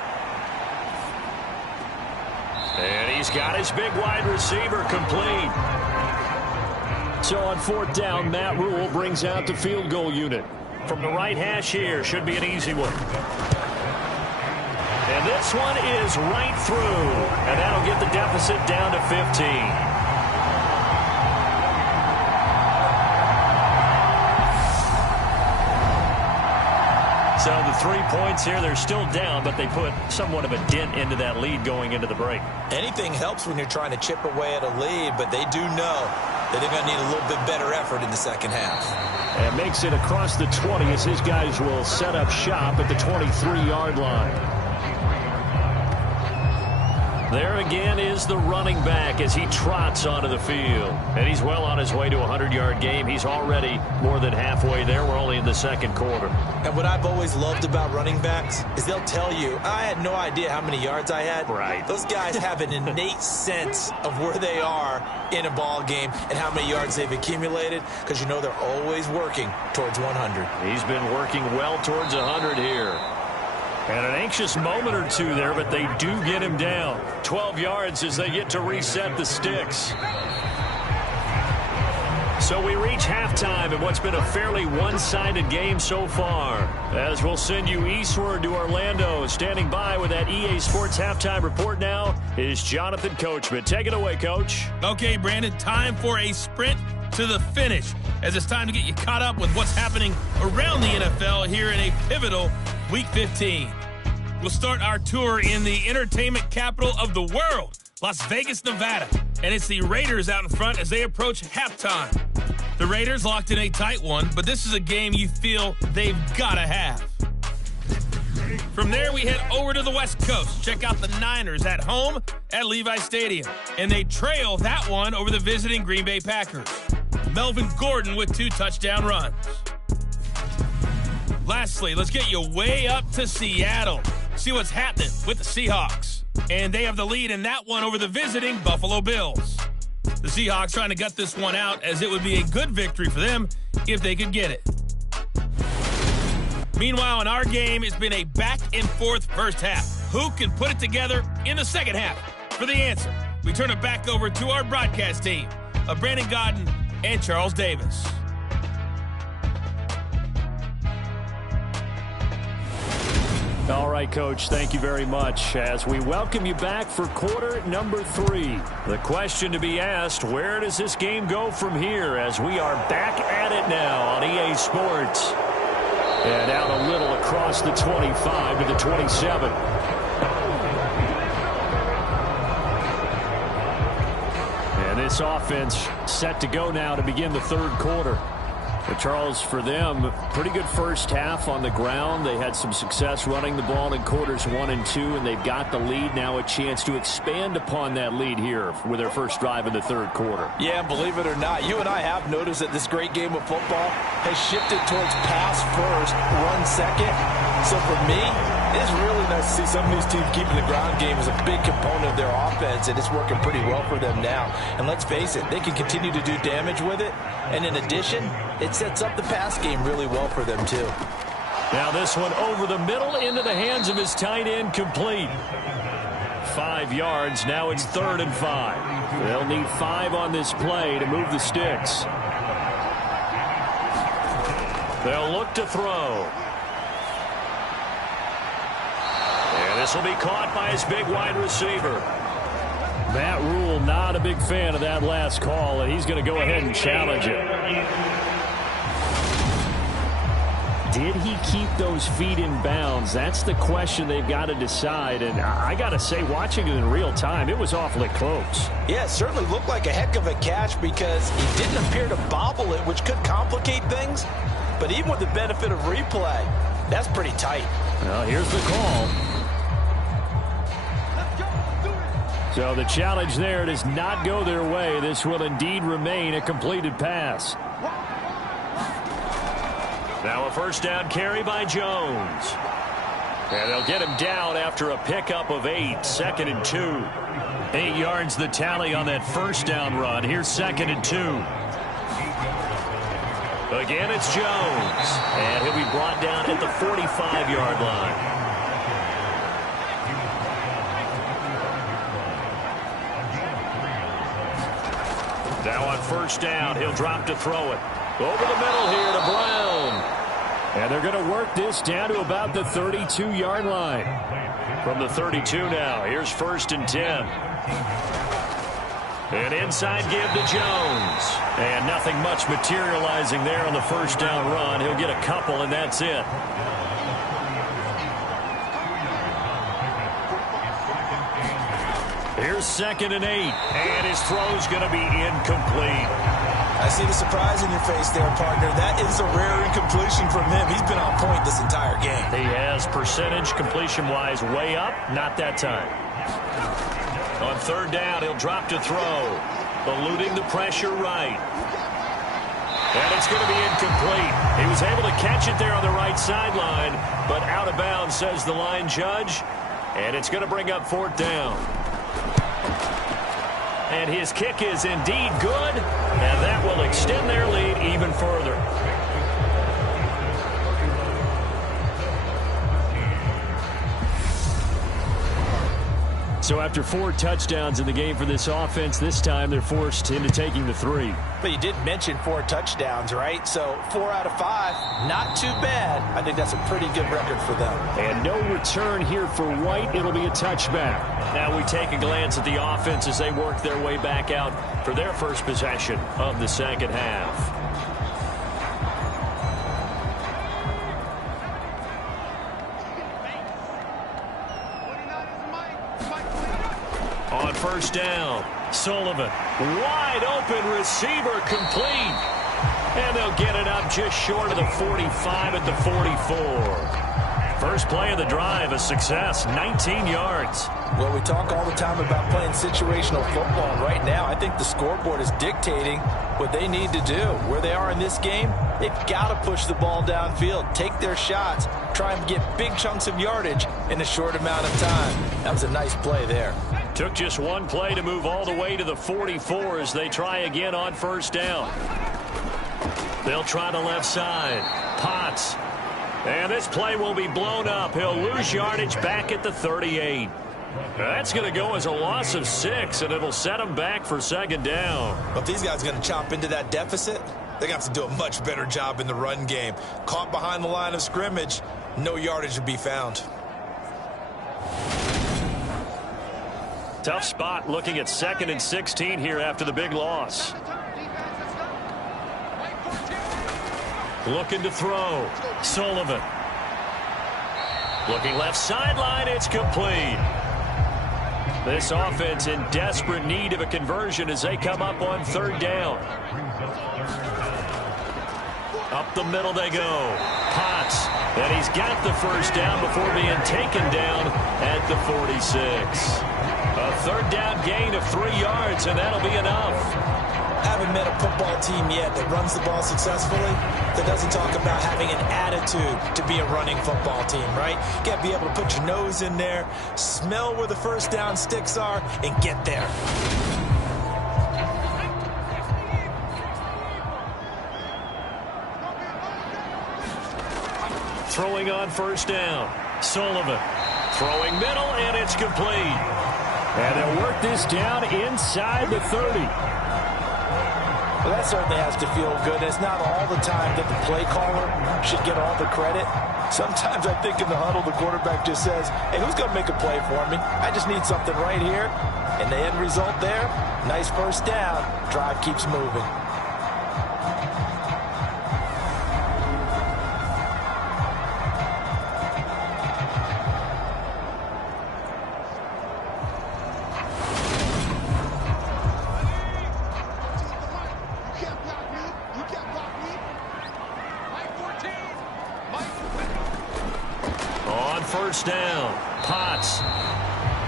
And he's got his big wide receiver complete. So on 4th down, Matt Rule brings out the field goal unit. From the right hash here, should be an easy one. And this one is right through. And that'll get the deficit down to 15. So the 3 points here, they're still down, but they put somewhat of a dent into that lead going into the break. Anything helps when you're trying to chip away at a lead, but they do know that they're going to need a little bit better effort in the second half. And makes it across the 20 as his guys will set up shop at the 23-yard line. There again is the running back as he trots onto the field. And he's well on his way to a 100-yard game. He's already more than halfway there. We're only in the second quarter. And what I've always loved about running backs is they'll tell you, I had no idea how many yards I had. Right. Those guys have an innate sense of where they are in a ball game and how many yards they've accumulated, because you know they're always working towards 100. He's been working well towards 100 here. And an anxious moment or two there, but they do get him down. 12 yards as they get to reset the sticks. So we reach halftime in what's been a fairly one-sided game so far. As we'll send you eastward to Orlando. Standing by with that EA Sports halftime report now is Jonathan Coachman. Take it away, Coach. Okay, Brandon, time for a sprint to the finish, as it's time to get you caught up with what's happening around the NFL here in a pivotal Week 15. We'll start our tour in the entertainment capital of the world, Las Vegas, Nevada. And it's the Raiders out in front as they approach halftime. The Raiders locked in a tight one, but this is a game you feel they've got to have. From there, we head over to the West Coast. Check out the Niners at home at Levi Stadium. And they trail that one over the visiting Green Bay Packers. Melvin Gordon with 2 touchdown runs. Lastly, let's get you way up to Seattle. See what's happening with the Seahawks. And they have the lead in that one over the visiting Buffalo Bills. The Seahawks trying to gut this one out, as it would be a good victory for them if they could get it. Meanwhile, in our game, it's been a back-and-forth first half. Who can put it together in the second half? For the answer, we turn it back over to our broadcast team of Brandon Godden and Charles Davis. All right, Coach, thank you very much. As we welcome you back for quarter number 3. The question to be asked, where does this game go from here, as we are back at it now on EA Sports? And out a little across the 25 to the 27. And this offense set to go now to begin the third quarter. But Charles, for them, pretty good first half on the ground. They had some success running the ball in quarters 1 and 2, and they've got the lead now, a chance to expand upon that lead here with their first drive in the third quarter. Yeah, and believe it or not, you and I have noticed that this great game of football has shifted towards pass first, run second. So for me, it's really nice to see some of these teams keeping the ground game as a big component of their offense, and it's working pretty well for them now. And let's face it, they can continue to do damage with it. And in addition, it sets up the pass game really well for them, too. Now this one over the middle into the hands of his tight end, complete. 5 yards. Now it's 3rd and 5. They'll need 5 on this play to move the sticks. They'll look to throw. And this will be caught by his big wide receiver. Matt Rule not a big fan of that last call, and he's going to go ahead and challenge it. Did he keep those feet in bounds? That's the question they've got to decide. And I got to say, watching it in real time, it was awfully close. Yeah, it certainly looked like a heck of a catch because he didn't appear to bobble it, which could complicate things. But even with the benefit of replay, that's pretty tight. Well, here's the call. So the challenge there does not go their way. This will indeed remain a completed pass. Now a first down carry by Jones. And they'll get him down after a pickup of 8. 2nd and 2. 8 yards the tally on that first down run. Here's 2nd and 2. Again, it's Jones. And he'll be brought down at the 45-yard line. Now on first down, he'll drop to throw it. Over the middle here to Brown. And they're going to work this down to about the 32-yard line. From the 32 now, here's 1st and 10. An inside give to Jones. And nothing much materializing there on the first down run. He'll get a couple, and that's it. Here's 2nd and 8. And his throw's going to be incomplete. I see the surprise in your face there, partner. That is a rare incompletion from him. He's been on point this entire game. He has percentage completion-wise way up. Not that time. On third down, he'll drop to throw. Eluding the pressure right. And it's going to be incomplete. He was able to catch it there on the right sideline, but out of bounds, says the line judge. And it's going to bring up fourth down. And his kick is indeed good, and that will extend their lead even further. So after 4 touchdowns in the game for this offense, this time they're forced into taking the 3. But you did mention 4 touchdowns, right? So 4 out of 5, not too bad. I think that's a pretty good record for them. And no return here for White. It'll be a touchback. Now we take a glance at the offense as they work their way back out for their first possession of the second half. On first down, Sullivan, wide open receiver, complete. And they'll get it up just short of the 45 at the 44. First play of the drive, a success, 19 yards. Well, we talk all the time about playing situational football. And right now, I think the scoreboard is dictating what they need to do. Where they are in this game, they've got to push the ball downfield, take their shots, try and get big chunks of yardage in a short amount of time. That was a nice play there. Took just one play to move all the way to the 44 as they try again on first down. They'll try the left side. Potts. And this play will be blown up. He'll lose yardage back at the 38. That's going to go as a loss of 6, and it'll set him back for second down. But if these guys are going to chop into that deficit, they're going to have to do a much better job in the run game. Caught behind the line of scrimmage, no yardage to be found. Tough spot looking at 2nd and 16 here after the big loss. Looking to throw. Sullivan. Looking left sideline. It's complete. This offense in desperate need of a conversion as they come up on third down. Up the middle they go. Potts. And he's got the first down before being taken down at the 46. A third down gain of 3 yards, and that'll be enough. Haven't met a football team yet that runs the ball successfully, that doesn't talk about having an attitude to be a running football team, right? You got to be able to put your nose in there, smell where the first down sticks are, and get there. Throwing on first down. Sullivan. Throwing middle, and it's complete. And they'll work this down inside the 30. Well, that certainly has to feel good. It's not all the time that the play caller should get all the credit. Sometimes I think in the huddle, the quarterback just says, hey, who's going to make a play for me? I just need something right here. And the end result there, nice first down. Drive keeps moving. First down. Potts.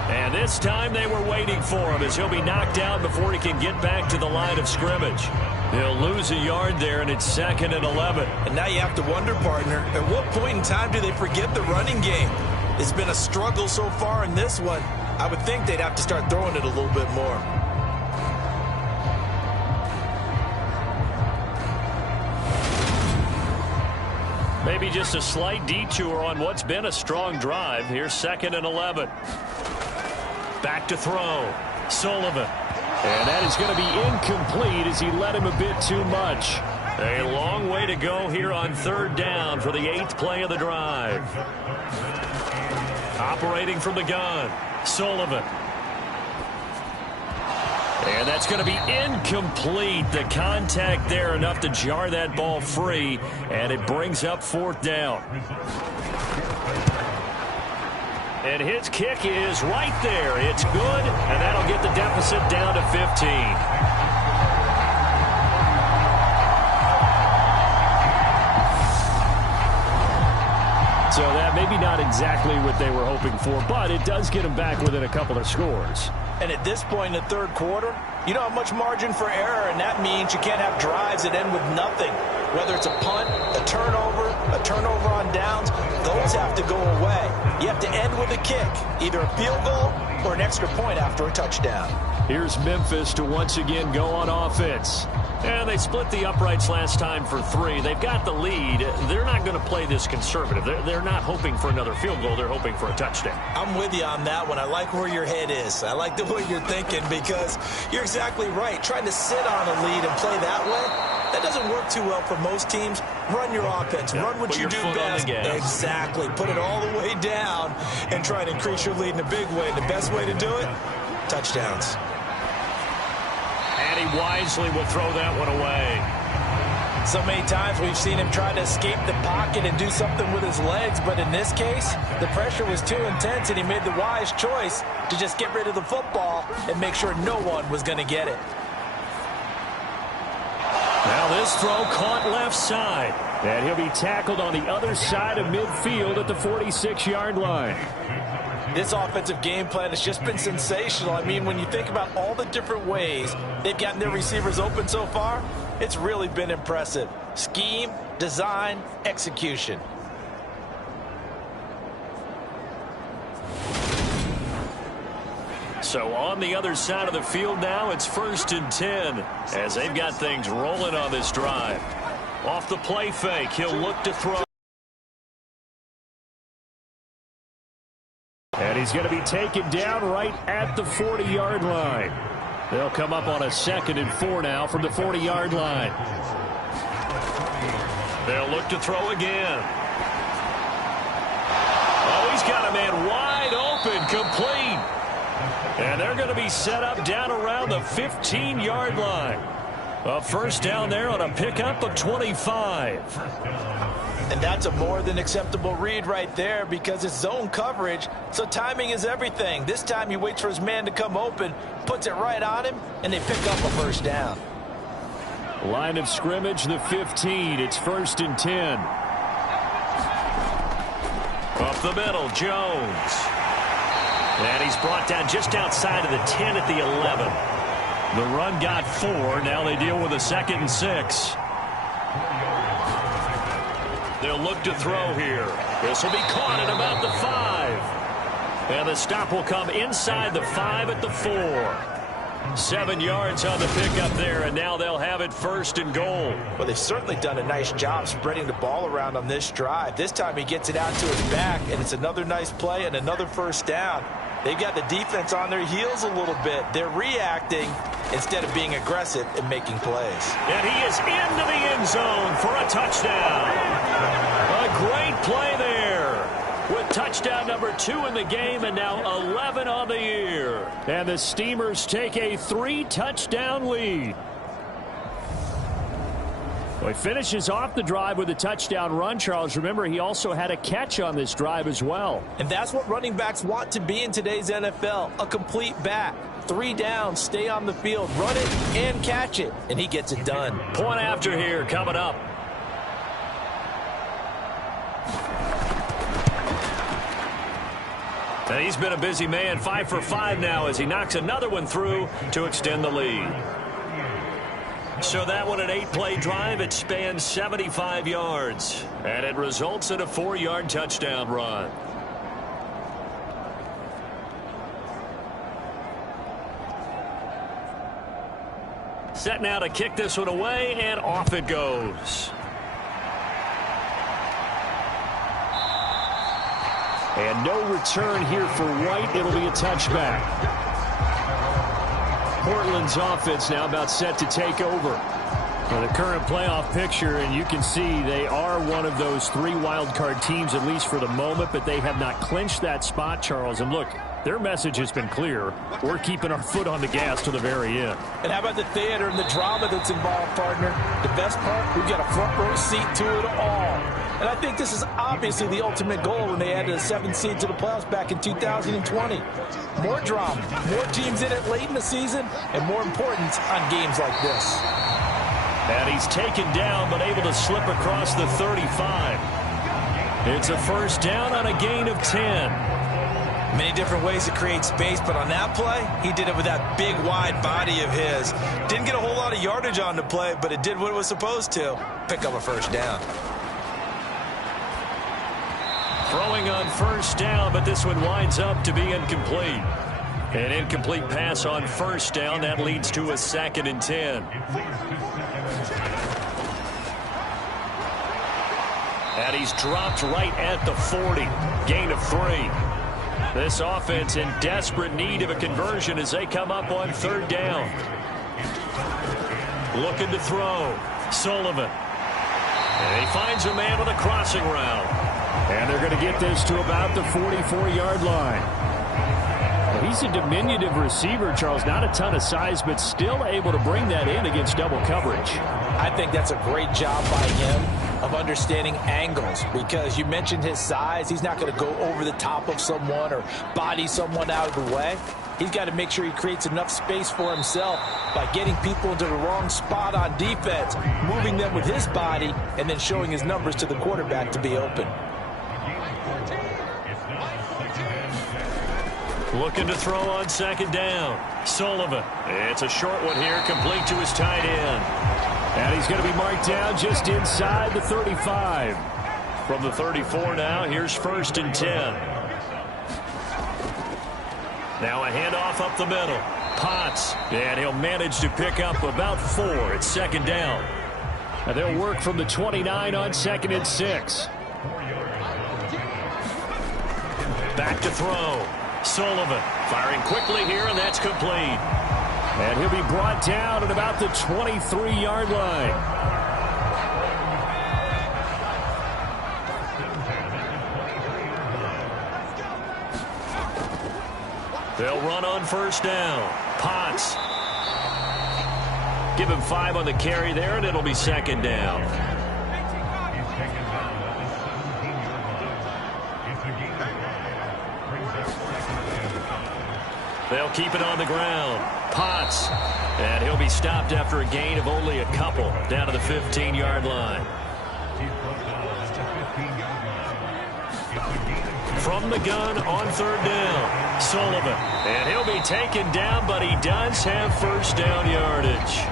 And this time they were waiting for him as he'll be knocked down before he can get back to the line of scrimmage. He'll lose a yard there, and it's 2nd and 11. And now you have to wonder, partner, at what point in time do they forget the running game? It's been a struggle so far in this one. I would think they'd have to start throwing it a little bit more. Maybe just a slight detour on what's been a strong drive. Here's 2nd and 11. Back to throw. Sullivan. And that is going to be incomplete as he led him a bit too much. A long way to go here on third down for the 8th play of the drive. Operating from the gun. Sullivan. And that's going to be incomplete. The contact there enough to jar that ball free, and it brings up 4th down. And his kick is right there. It's good, and that'll get the deficit down to 15. So that maybe not exactly what they were hoping for, but it does get them back within a couple of scores. And at this point in the third quarter, you don't have much margin for error, and that means you can't have drives that end with nothing. Whether it's a punt, a turnover on downs, those have to go away. You have to end with a kick, either a field goal or an extra point after a touchdown. Here's Memphis to once again go on offense. And they split the uprights last time for 3. They've got the lead. They're not going to play this conservative. They're not hoping for another field goal. They're hoping for a touchdown. I'm with you on that one. I like where your head is. I like the way you're thinking because you're exactly right. Trying to sit on a lead and play that way, that doesn't work too well for most teams. Run your offense. Run what you do best. Exactly. Put it all the way down and try and increase your lead in a big way. And the best way to do it, touchdowns. And he wisely will throw that one away. So many times we've seen him try to escape the pocket and do something with his legs, but in this case, the pressure was too intense, and he made the wise choice to just get rid of the football and make sure no one was going to get it. Now this throw caught left side, and he'll be tackled on the other side of midfield at the 46-yard line. This offensive game plan has just been sensational. I mean, when you think about all the different ways they've gotten their receivers open so far, it's really been impressive. Scheme, design, execution. So on the other side of the field now, it's 1st and 10 as they've got things rolling on this drive. Off the play fake, he'll look to throw. And he's going to be taken down right at the 40-yard line. They'll come up on a 2nd and 4 now from the 40-yard line. They'll look to throw again. Oh, he's got a man wide open, complete. And they're going to be set up down around the 15-yard line. A first down there on a pickup of 25. And that's a more than acceptable read right there because it's zone coverage, so timing is everything. This time he waits for his man to come open, puts it right on him, and they pick up a first down. Line of scrimmage, the 15. It's 1st and 10. Up the middle, Jones. And he's brought down just outside of the 10 at the 11. The run got 4. Now they deal with a 2nd and 6. They'll look to throw here. This will be caught at about the 5. And the stop will come inside the 5 at the 4. 7 yards on the pickup there, and now they'll have it 1st and goal. Well, they've certainly done a nice job spreading the ball around on this drive. This time he gets it out to his back, and it's another nice play and another first down. They've got the defense on their heels a little bit. They're reacting instead of being aggressive and making plays. And he is into the end zone for a touchdown. A great play there with touchdown number 2 in the game and now 11 on the year. And the Steamers take a 3-touchdown lead. Well, he finishes off the drive with a touchdown run, Charles. Remember, he also had a catch on this drive as well. And that's what running backs want to be in today's NFL, a complete back. 3 downs, stay on the field, run it, and catch it. And he gets it done. Point after here coming up. And he's been a busy man, 5 for 5 now as he knocks another one through to extend the lead. So that one, an 8-play drive, it spans 75 yards. And it results in a 4-yard touchdown run. Set now to kick this one away, and off it goes. And no return here for White. It'll be a touchback. Portland's offense now about set to take over. Well, the current playoff picture, and you can see they are one of those 3 wild card teams, at least for the moment, but they have not clinched that spot, Charles. And look, their message has been clear. We're keeping our foot on the gas to the very end. And how about the theater and the drama that's involved, partner? The best part, we've got a front row seat to it all. And I think this is obviously the ultimate goal when they added a 7th seed to the playoffs back in 2020. More drama, more teams in it late in the season, and more importance on games like this. And he's taken down, but able to slip across the 35. It's a first down on a gain of 10. Many different ways to create space, but on that play, he did it with that big, wide body of his. Didn't get a whole lot of yardage on the play, but it did what it was supposed to. Pick up a first down. Throwing on first down, but this one winds up to be incomplete. An incomplete pass on first down. That leads to a 2nd and 10. And he's dropped right at the 40. Gain of 3. This offense in desperate need of a conversion as they come up on 3rd down. Looking to throw. Sullivan. And he finds a man with a crossing route. And they're going to get this to about the 44-yard line. Well, he's a diminutive receiver, Charles. Not a ton of size, but still able to bring that in against double coverage. I think that's a great job by him of understanding angles, because you mentioned his size. He's not going to go over the top of someone or body someone out of the way. He's got to make sure he creates enough space for himself by getting people into the wrong spot on defense, moving them with his body, and then showing his numbers to the quarterback to be open. Looking to throw on 2nd down. Sullivan. It's a short one here, complete to his tight end. And he's going to be marked down just inside the 35. From the 34 now, here's 1st and 10. Now a handoff up the middle. Potts. And he'll manage to pick up about 4. It's 2nd down. And they'll work from the 29 on 2nd and 6. Back to throw. Sullivan firing quickly here, and that's complete. And he'll be brought down at about the 23-yard line. They'll run on 1st down. Potts. Give him 5 on the carry there, and it'll be 2nd down. They'll keep it on the ground. Potts. And he'll be stopped after a gain of only a couple down to the 15-yard line. From the gun on 3rd down. Sullivan. And he'll be taken down, but he does have 1st down yardage.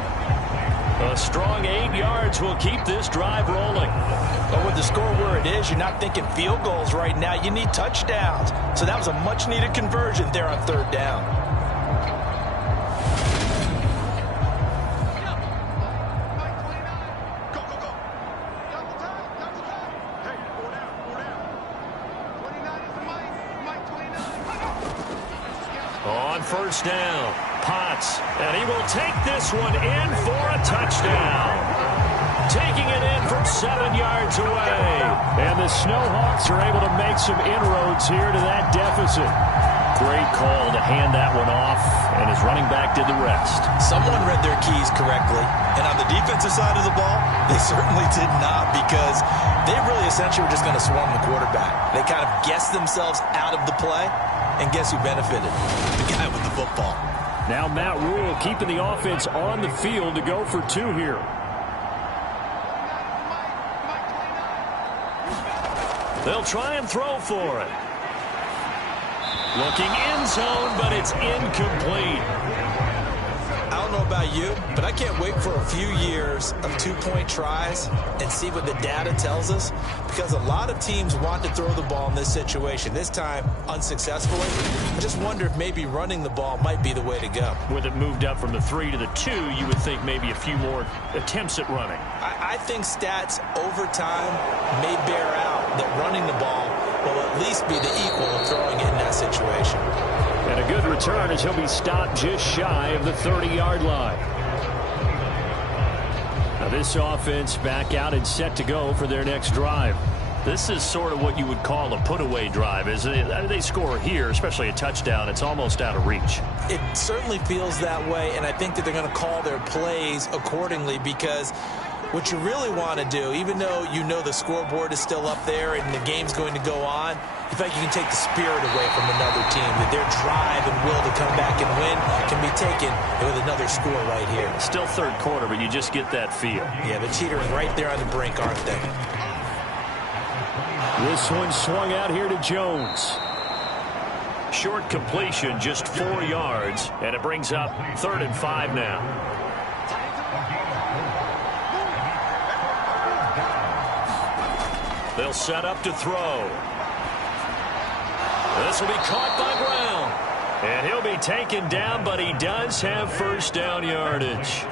A strong 8 yards will keep this drive rolling. But with the score where it is, you're not thinking field goals right now. You need touchdowns. So that was a much-needed conversion there on 3rd down. On 1st down, Potts, and he will take this one in for a touchdown. Taking it in from 7 yards away. And the Snowhawks are able to make some inroads here to that deficit. Great call to hand that one off, and his running back did the rest. Someone read their keys correctly, and on the defensive side of the ball, they certainly did not, because they really essentially were just going to swarm the quarterback. They kind of guessed themselves out of the play, and guess who benefited? The guy with the football. Now Matt Rule keeping the offense on the field to go for 2 here. They'll try and throw for it. Looking end zone, but it's incomplete. I don't know about you, but I can't wait for a few years of 2-point tries and see what the data tells us, because a lot of teams want to throw the ball in this situation. This time, unsuccessfully. I just wonder if maybe running the ball might be the way to go. With it moved up from the 3 to the 2, you would think maybe a few more attempts at running. I think stats over time may bear out that running the ball will at least be the equal of throwing it in that situation. And a good return as he'll be stopped just shy of the 30-yard line. Now this offense back out and set to go for their next drive. This is sort of what you would call a put-away drive. As they score here, especially a touchdown, it's almost out of reach. It certainly feels that way, and I think that they're going to call their plays accordingly, because what you really want to do, even though you know the scoreboard is still up there and the game's going to go on, in fact, you can take the spirit away from another team, that their drive and will to come back and win can be taken with another score right here. Still 3rd quarter, but you just get that feel. Yeah, they're teetering right there on the brink, aren't they? This one swung out here to Jones. Short completion, just 4 yards, and it brings up 3rd and 5 now. They'll set up to throw. This will be caught by Brown. And he'll be taken down, but he does have first down yardage.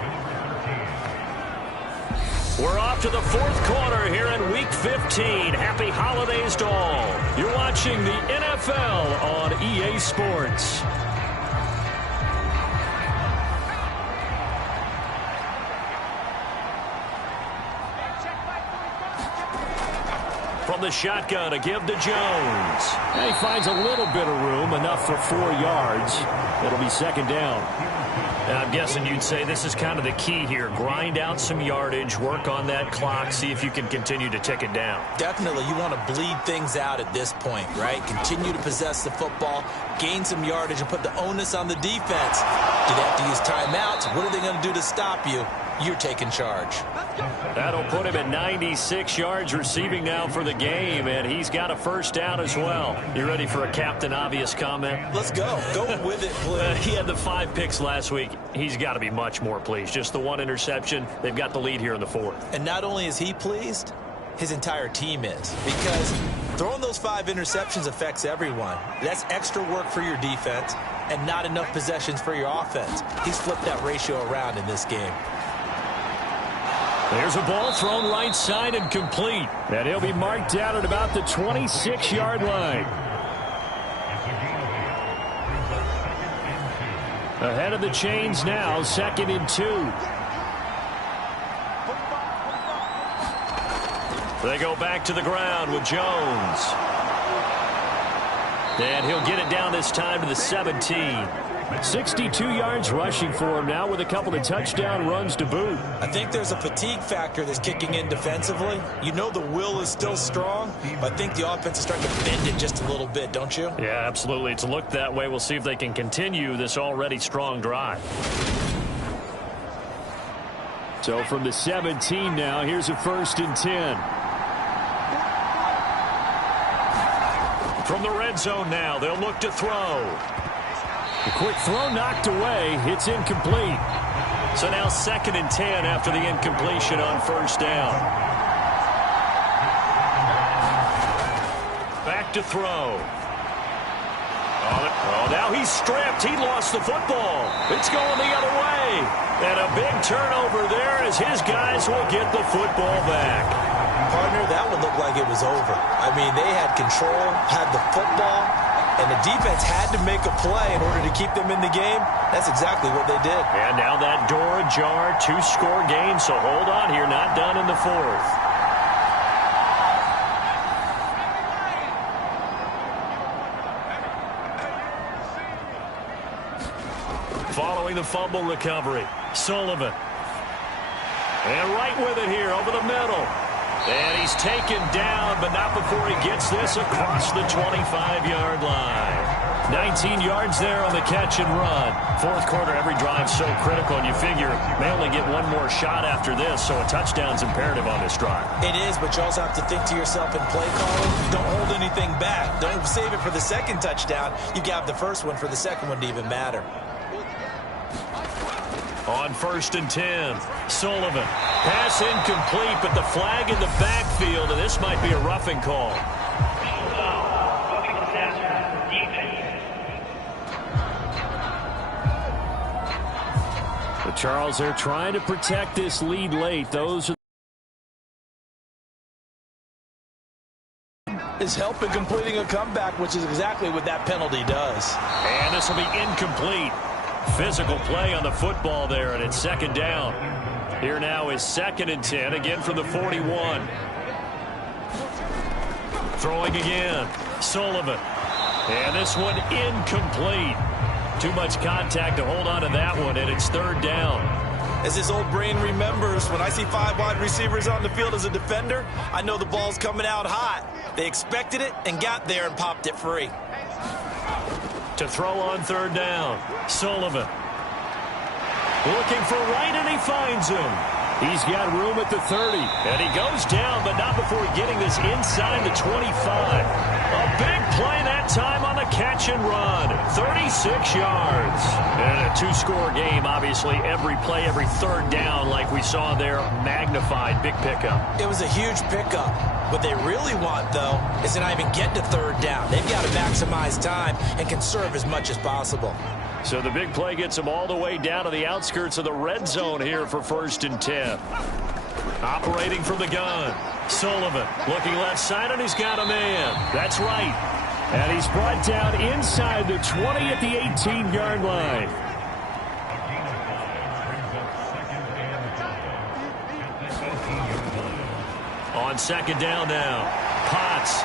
We're off to the 4th quarter here in Week 15. Happy holidays to all. You're watching the NFL on EA Sports. From the shotgun, a give to Jones. And he finds a little bit of room, enough for 4 yards. It'll be 2nd down. And I'm guessing you'd say this is kind of the key here. Grind out some yardage, work on that clock, see if you can continue to tick it down. Definitely, you want to bleed things out at this point, right? Continue to possess the football, gain some yardage, and put the onus on the defense. Do they have to use timeouts? What are they going to do to stop you? You're taking charge. That'll put him at 96 yards receiving now for the game, and he's got a first down as well. You ready for a Captain Obvious comment? Let's go. Go with it, please. He had the 5 picks last week. He's got to be much more pleased. Just the 1 interception. They've got the lead here in the 4th. And not only is he pleased, his entire team is. Because throwing those 5 interceptions affects everyone. That's extra work for your defense and not enough possessions for your offense. He's flipped that ratio around in this game. There's a ball thrown right side and complete. And he'll be marked down at about the 26-yard line. Ahead of the chains now, 2nd and 2. They go back to the ground with Jones. And he'll get it down this time to the 17. 62 yards rushing for him now with a couple of touchdown runs to boot. I think there's a fatigue factor that's kicking in defensively. You know the will is still strong, but I think the offense is starting to bend it just a little bit, don't you? Yeah, absolutely. It's looked that way. We'll see if they can continue this already strong drive. So from the 17 now, here's a 1st and 10. From the red zone now, they'll look to throw. A quick throw knocked away. It's incomplete. So now 2nd and 10 after the incompletion on 1st down. Back to throw. Oh, now he's stripped. He lost the football. It's going the other way. And a big turnover there as his guys will get the football back. Partner, that one looked like it was over. I mean, they had control, had the football, and the defense had to make a play in order to keep them in the game. That's exactly what they did. And now that door ajar, 2-score game, so hold on here, not done in the 4th. Following the fumble recovery, Sullivan. And right with it here over the middle. And he's taken down, but not before he gets this across the 25-yard line. 19 yards there on the catch and run. 4th quarter, every drive so critical, and you figure may only get one more shot after this, so a touchdown's imperative on this drive. It is, but you also have to think to yourself in play calling, don't hold anything back. Don't save it for the 2nd touchdown. You got the 1st one for the 2nd one to even matter. On 1st and 10, Sullivan. Pass incomplete, but the flag in the backfield, and this might be a roughing call. But Charles, they're trying to protect this lead late. Those are is help in completing a comeback, which is exactly what that penalty does. And this will be incomplete. Physical play on the football there, and it's 2nd down. Here now is 2nd and 10, again from the 41. Throwing again, Sullivan. And this one incomplete. Too much contact to hold on to that one, and it's 3rd down. As this old brain remembers, when I see 5 wide receivers on the field as a defender, I know the ball's coming out hot. They expected it and got there and popped it free. To throw on 3rd down, Sullivan. Looking for Wright, and he finds him. He's got room at the 30. And he goes down, but not before getting this inside the 25. A big play that time on the catch and run. 36 yards. And a two-score game, obviously. Every play, every third down, like we saw there, magnified. Big pickup. It was a huge pickup. What they really want, though, is to not even get to third down. They've got to maximize time and conserve as much as possible. So the big play gets them all the way down to the outskirts of the red zone here for 1st and 10. Operating from the gun. Sullivan looking left side, and he's got a man. That's right. And he's brought down inside the 20 at the 18-yard line. On 2nd down now. Potts.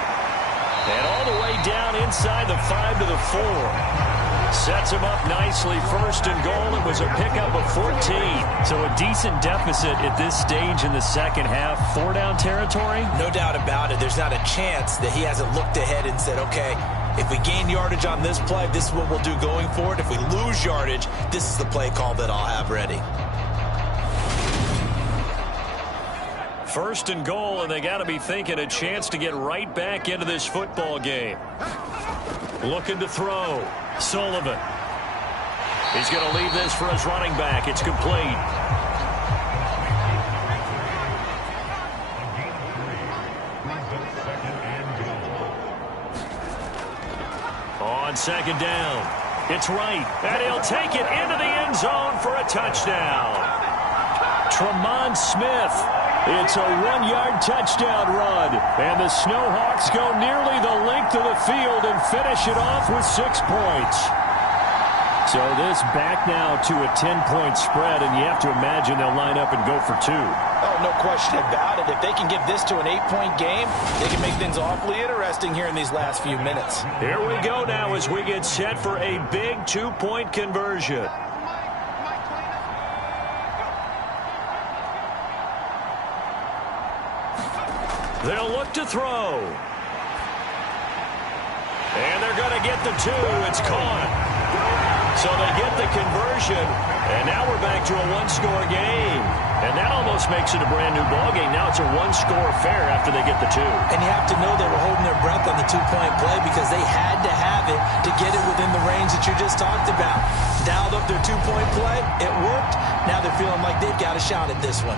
And all the way down inside the 5 to the 4. Sets him up nicely. 1st and goal. It was a pickup of 14. So a decent deficit at this stage in the second half. 4-down territory? No doubt about it. There's not a chance that he hasn't looked ahead and said, okay, if we gain yardage on this play, this is what we'll do going forward. If we lose yardage, this is the play call that I'll have ready. 1st and goal, and they got to be thinking a chance to get right back into this football game. Looking to throw. Sullivan. He's going to leave this for his running back. It's complete. On 2nd down. It's right. And he'll take it into the end zone for a touchdown. Tremont Smith. It's a 1-yard touchdown run. And the Snowhawks go nearly the length of the field and finish it off with 6 points. So this back now to a 10-point spread, and you have to imagine they'll line up and go for 2. Oh, no question about it. If they can give this to an 8-point game, they can make things awfully interesting here in these last few minutes. Here we go now as we get set for a big 2-point conversion. They'll look to throw. And they're going to get the 2. It's caught. So they get the conversion. And now we're back to a 1-score game. And that almost makes it a brand-new ballgame. Now it's a 1-score affair after they get the 2. And you have to know they were holding their breath on the 2-point play because they had to have it to get it within the range that you just talked about. Dialed up their 2-point play. It worked. Now they're feeling like they've got a shot at this one.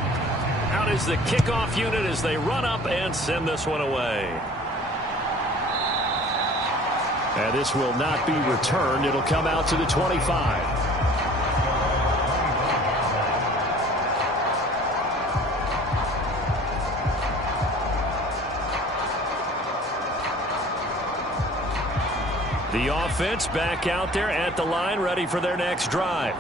Out is the kickoff unit as they run up and send this one away. And this will not be returned. It'll come out to the 25. The offense back out there at the line, ready for their next drive.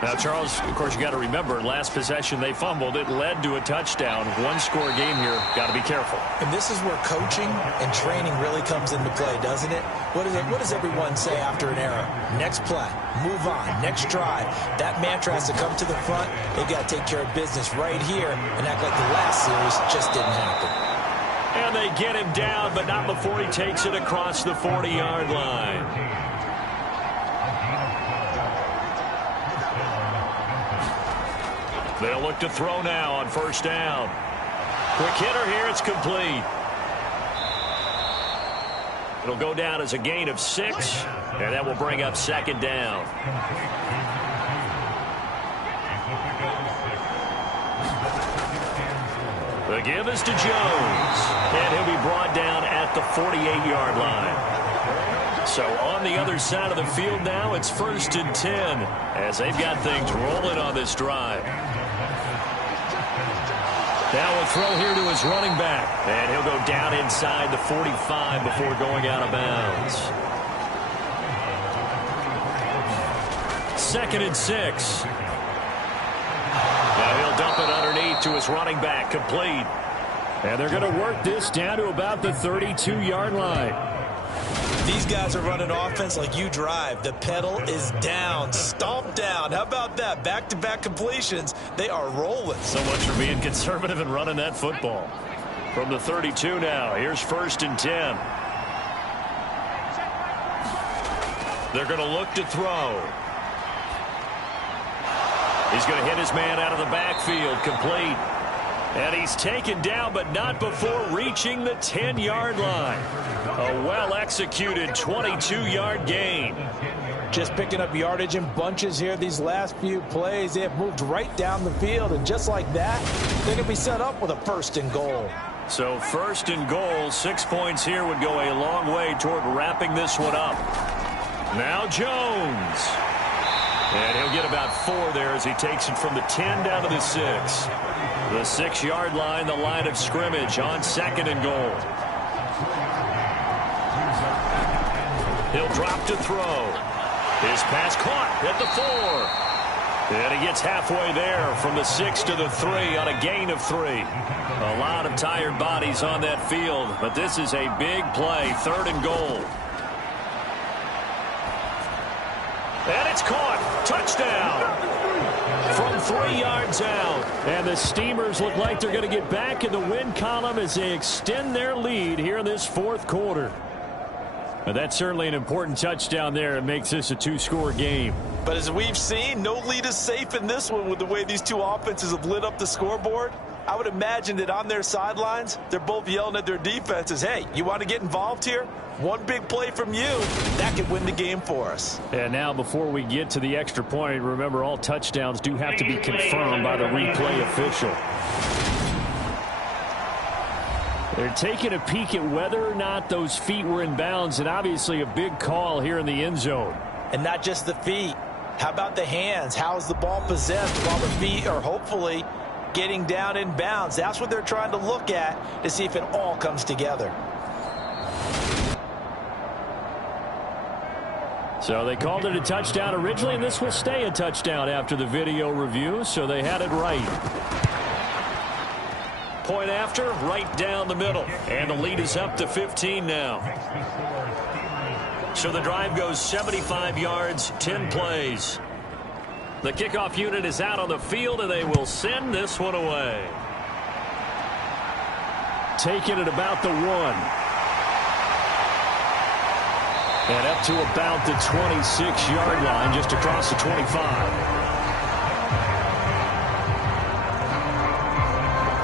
Now, Charles, of course, you got to remember, last possession they fumbled. It led to a touchdown. 1-score game here. Got to be careful. And this is where coaching and training really comes into play, doesn't it? What does everyone say after an error? Next play, move on, next drive. That mantra has to come to the front. They've got to take care of business right here and act like the last series just didn't happen. And they get him down, but not before he takes it across the 40-yard line. They'll look to throw now on 1st down. Quick hitter here. It's complete. It'll go down as a gain of 6, and that will bring up 2nd down. The give is to Jones, and he'll be brought down at the 48-yard line. So on the other side of the field now, it's 1st and 10 as they've got things rolling on this drive. Now a throw here to his running back. And he'll go down inside the 45 before going out of bounds. 2nd and 6. Now he'll dump it underneath to his running back, complete. And they're going to work this down to about the 32-yard line. These guys are running offense like you drive. The pedal is down, stomped down. How about that? Back-to-back completions. They are rolling. So much for being conservative and running that football. From the 32 now, here's 1st and 10. They're going to look to throw. He's going to hit his man out of the backfield, complete. And he's taken down, but not before reaching the 10-yard line. A well-executed 22-yard gain. Just picking up yardage in bunches here these last few plays. They have moved right down the field, and just like that, they're going to be set up with a 1st and goal. So 1st and goal, 6 points here would go a long way toward wrapping this one up. Now Jones. And he'll get about 4 there as he takes it from the 10 down to the 6. The 6-yard line, the line of scrimmage on 2nd and goal. He'll drop to throw. His pass caught at the 4. And he gets halfway there from the 6 to the 3 on a gain of 3. A lot of tired bodies on that field, but this is a big play, 3rd and goal. And it's caught. Touchdown. From 3 yards out. And the Steamers look like they're going to get back in the win column as they extend their lead here in this 4th quarter. But that's certainly an important touchdown there. It makes this a 2-score game. But as we've seen, no lead is safe in this one with the way these two offenses have lit up the scoreboard. I would imagine that on their sidelines, they're both yelling at their defenses, hey, you want to get involved here? One big play from you, that could win the game for us. And now before we get to the extra point, remember all touchdowns do have to be confirmed by the replay official. They're taking a peek at whether or not those feet were in bounds, and obviously a big call here in the end zone. And not just the feet. How about the hands? How is the ball possessed while the feet are hopefully getting down in bounds? That's what they're trying to look at to see if it all comes together. So they called it a touchdown originally, and this will stay a touchdown after the video review, so they had it right. Point after, right down the middle. And the lead is up to 15 now. So the drive goes 75 yards, 10 plays. The kickoff unit is out on the field, and they will send this one away. Taking it about the 1. And up to about the 26-yard line, just across the 25.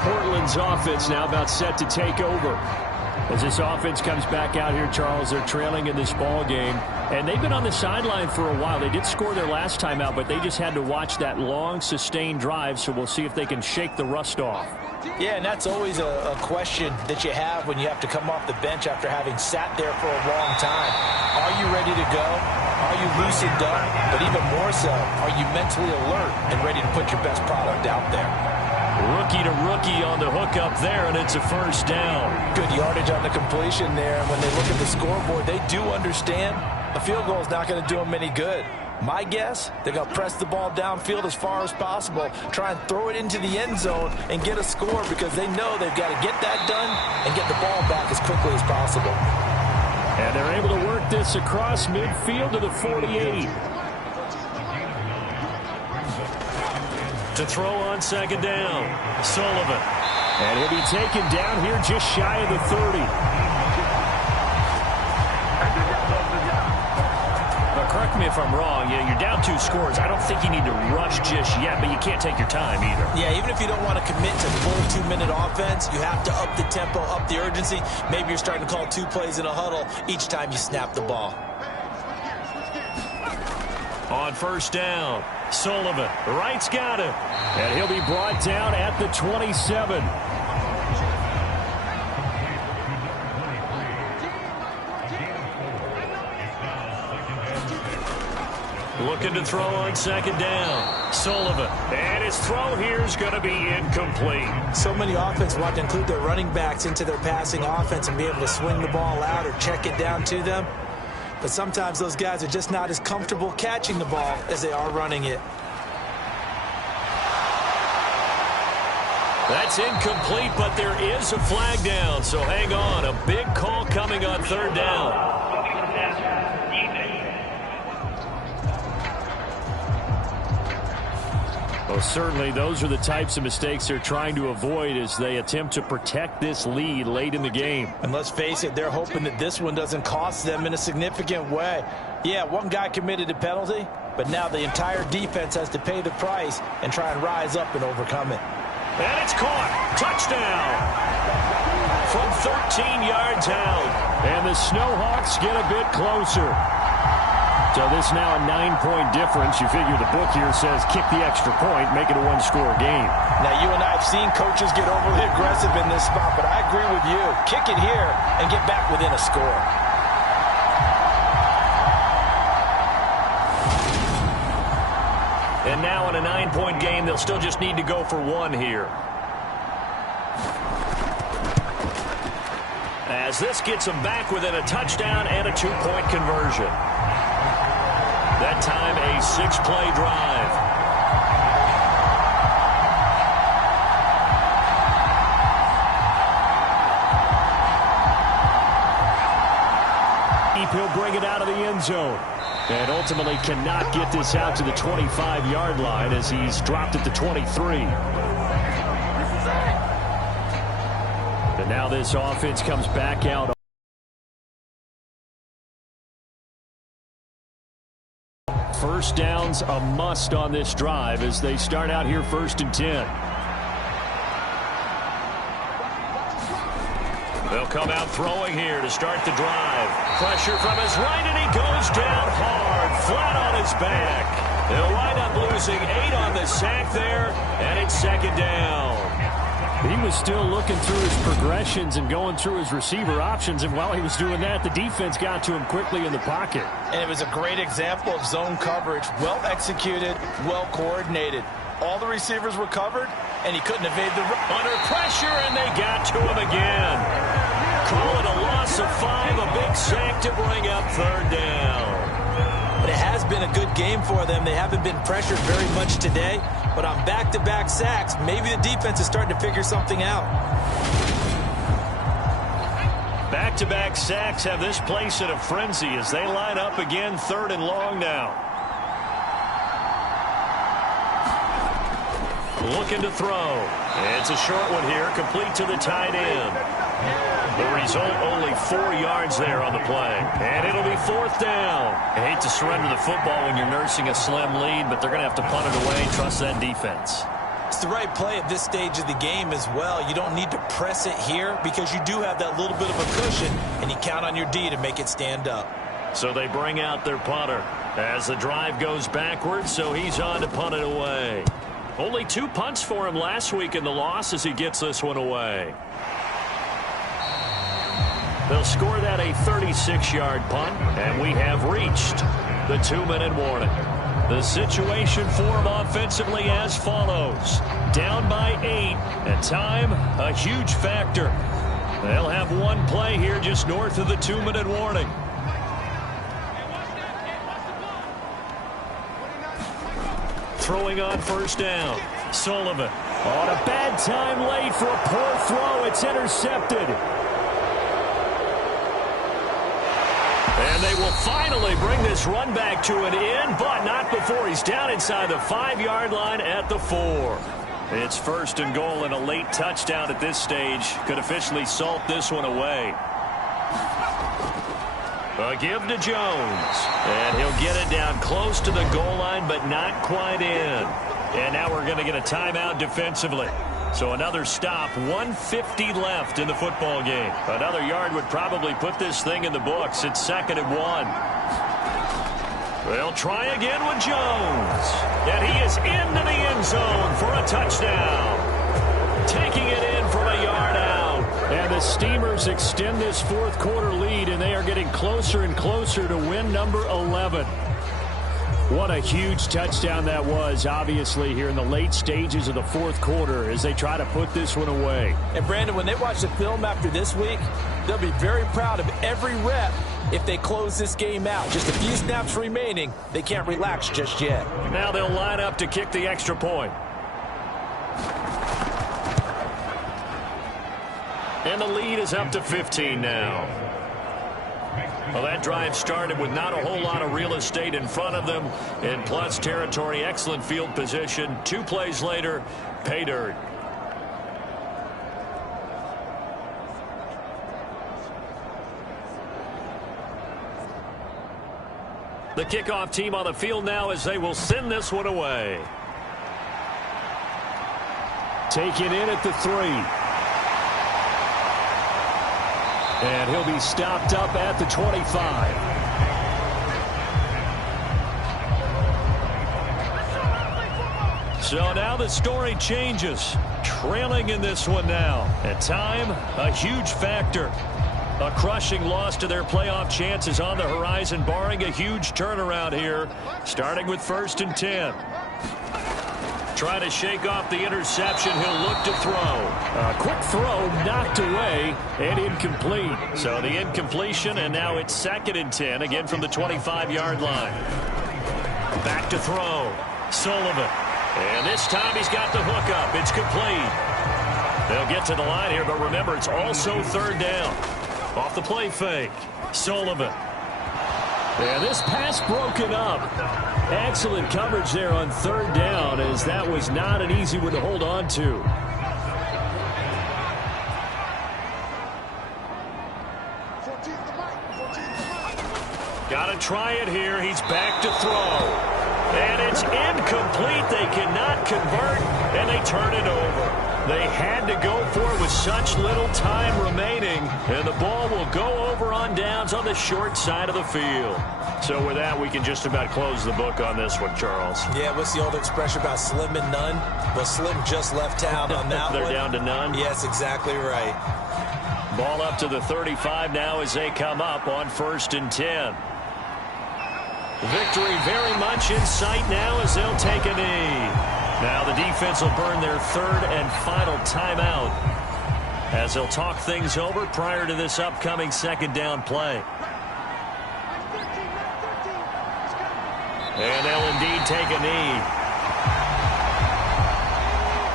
Portland's offense now about set to take over. As this offense comes back out here, Charles, they're trailing in this ball game. And they've been on the sideline for a while. They did score their last time out, but they just had to watch that long, sustained drive, so we'll see if they can shake the rust off. Yeah, and that's always a question that you have when you have to come off the bench after having sat there for a long time. Are you ready to go? Are you loosened up? But even more so, are you mentally alert and ready to put your best product out there? Rookie to rookie on the hook up there, and it's a 1st down. Good yardage on the completion there. And when they look at the scoreboard, they do understand a field goal is not going to do them any good. My guess, they're going to press the ball downfield as far as possible, try and throw it into the end zone and get a score because they know they've got to get that done and get the ball back as quickly as possible. And they're able to work this across midfield to the 48. To throw on 2nd down, Sullivan. And he'll be taken down here just shy of the 30. Now, correct me if I'm wrong. Yeah, you're down 2 scores. I don't think you need to rush just yet, but you can't take your time either. Yeah, even if you don't want to commit to full 2-minute offense, you have to up the tempo, up the urgency. Maybe you're starting to call 2 plays in a huddle each time you snap the ball. On 1st down, Sullivan. Wright's got him. And he'll be brought down at the 27. Looking to throw on 2nd down. Sullivan. And his throw here is going to be incomplete. So many offenses want to include their running backs into their passing offense and be able to swing the ball out or check it down to them. But sometimes those guys are just not as comfortable catching the ball as they are running it. That's incomplete, but there is a flag down, so hang on. A big call coming on 3rd down. Well, certainly those are the types of mistakes they're trying to avoid as they attempt to protect this lead late in the game. And let's face it, they're hoping that this one doesn't cost them in a significant way. Yeah, one guy committed a penalty, but now the entire defense has to pay the price and try and rise up and overcome it. And it's caught. Touchdown. From 13 yards out. And the Snowhawks get a bit closer. So this now a 9-point difference. You figure the book here says kick the extra point, make it a one-score game. Now, you and I have seen coaches get overly aggressive in this spot, but I agree with you. Kick it here and get back within a score. And now in a 9-point game, they'll still just need to go for one here. As this gets them back within a touchdown and a 2-point conversion. That time a 6-play drive. He'll bring it out of the end zone. And ultimately cannot get this out to the 25-yard line as he's dropped it to 23. And now this offense comes back out. First down's a must on this drive as they start out here 1st and 10. They'll come out throwing here to start the drive. Pressure from his right, and he goes down hard, flat on his back. They'll wind up losing 8 on the sack there, and it's 2nd down. He was still looking through his progressions and going through his receiver options, and while he was doing that, the defense got to him quickly in the pocket. And it was a great example of zone coverage, well executed, well coordinated. All the receivers were covered, and he couldn't evade the run. Under pressure, and they got to him again. Call it a loss of 5, a big sack to bring up 3rd down. But it has been a good game for them. They haven't been pressured very much today, but on back-to-back sacks, maybe the defense is starting to figure something out. Back-to-back sacks have this place in a frenzy as they line up again 3rd and long now. Looking to throw. It's a short one here, complete to the tight end. The result, only 4 yards there on the play. And it'll be 4th down. I hate to surrender the football when you're nursing a slim lead, but they're going to have to punt it away. Trust that defense. It's the right play at this stage of the game as well. You don't need to press it here because you do have that little bit of a cushion, and you count on your D to make it stand up. So they bring out their punter as the drive goes backwards, so he's on to punt it away. Only 2 punts for him last week in the loss as he gets this one away. They'll score that a 36-yard punt, and we have reached the 2-minute warning. The situation for them offensively as follows. Down by 8, and time a huge factor. They'll have one play here just north of the 2-minute warning. Throwing on 1st down. Sullivan. On a bad time late for a poor throw. It's intercepted. And they will finally bring this run back to an end, but not before he's down inside the 5-yard line at the 4. It's 1st and goal, and a late touchdown at this stage could officially salt this one away. A give to Jones, and he'll get it down close to the goal line, but not quite in. And now we're going to get a timeout defensively. So another stop, 1:50 left in the football game. Another yard would probably put this thing in the books. It's 2nd and 1. They'll try again with Jones. And he is into the end zone for a touchdown. Taking it in from a yard out. And the Steamers extend this 4th quarter lead, and they are getting closer and closer to win number 11. What a huge touchdown that was, obviously, here in the late stages of the 4th quarter as they try to put this one away. And, Brandon, when they watch the film after this week, they'll be very proud of every rep if they close this game out. Just a few snaps remaining. They can't relax just yet. Now they'll line up to kick the extra point. And the lead is up to 15 now. Well, that drive started with not a whole lot of real estate in front of them. In plus territory, excellent field position. 2 plays later, pay dirt. The kickoff team on the field now as they will send this one away. Taken in at the 3. And he'll be stopped up at the 25. So now the story changes. Trailing in this one now. At time, a huge factor. A crushing loss to their playoff chances on the horizon, barring a huge turnaround here, starting with 1st and 10. Trying to shake off the interception. He'll look to throw. A quick throw knocked away and incomplete. So the incompletion, and now it's 2nd and 10, again from the 25-yard line. Back to throw. Sullivan. And this time he's got the hook up. It's complete. They'll get to the line here, but remember, it's also 3rd down. Off the play fake. Sullivan. And this pass broken up. Excellent coverage there on 3rd down, as that was not an easy one to hold on to. Got to try it here. He's back to throw. And it's incomplete. They cannot convert, and they turn it over. They had to go for it with such little time remaining, and the ball will go over on downs on the short side of the field. So with that, we can just about close the book on this one, Charles. Yeah, what's the old expression about slim and none? Well, Slim just left town on that They're one. down to none? Yes, exactly right. Ball up to the 35 now as they come up on 1st and 10. Victory very much in sight now as they'll take a knee. Now the defense will burn their 3rd and final timeout as they'll talk things over prior to this upcoming 2nd down play. And they'll indeed take a knee.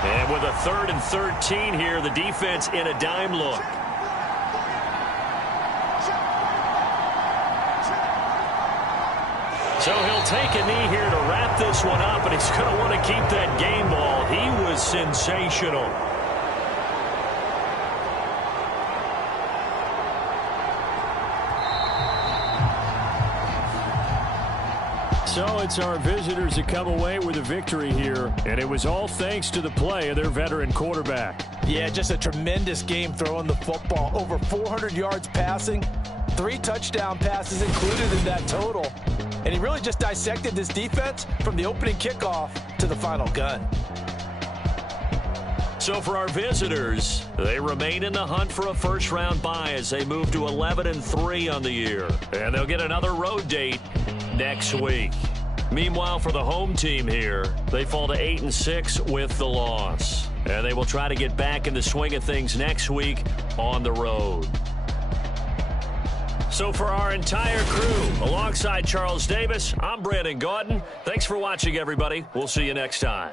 And with a 3rd and 13 here, the defense in a dime look. So he'll take a knee here to wrap this one up, and he's going to want to keep that game ball. He was sensational. So it's our visitors that come away with a victory here, and it was all thanks to the play of their veteran quarterback. Yeah, just a tremendous game throwing the football. Over 400 yards passing, 3 touchdown passes included in that total. And he really just dissected this defense from the opening kickoff to the final gun. So for our visitors, they remain in the hunt for a first-round bye as they move to 11-3 on the year. And they'll get another road date next week. Meanwhile, for the home team here, they fall to 8-6 with the loss. And they will try to get back in the swing of things next week on the road. So for our entire crew, alongside Charles Davis, I'm Brandon Gaudin. Thanks for watching, everybody. We'll see you next time.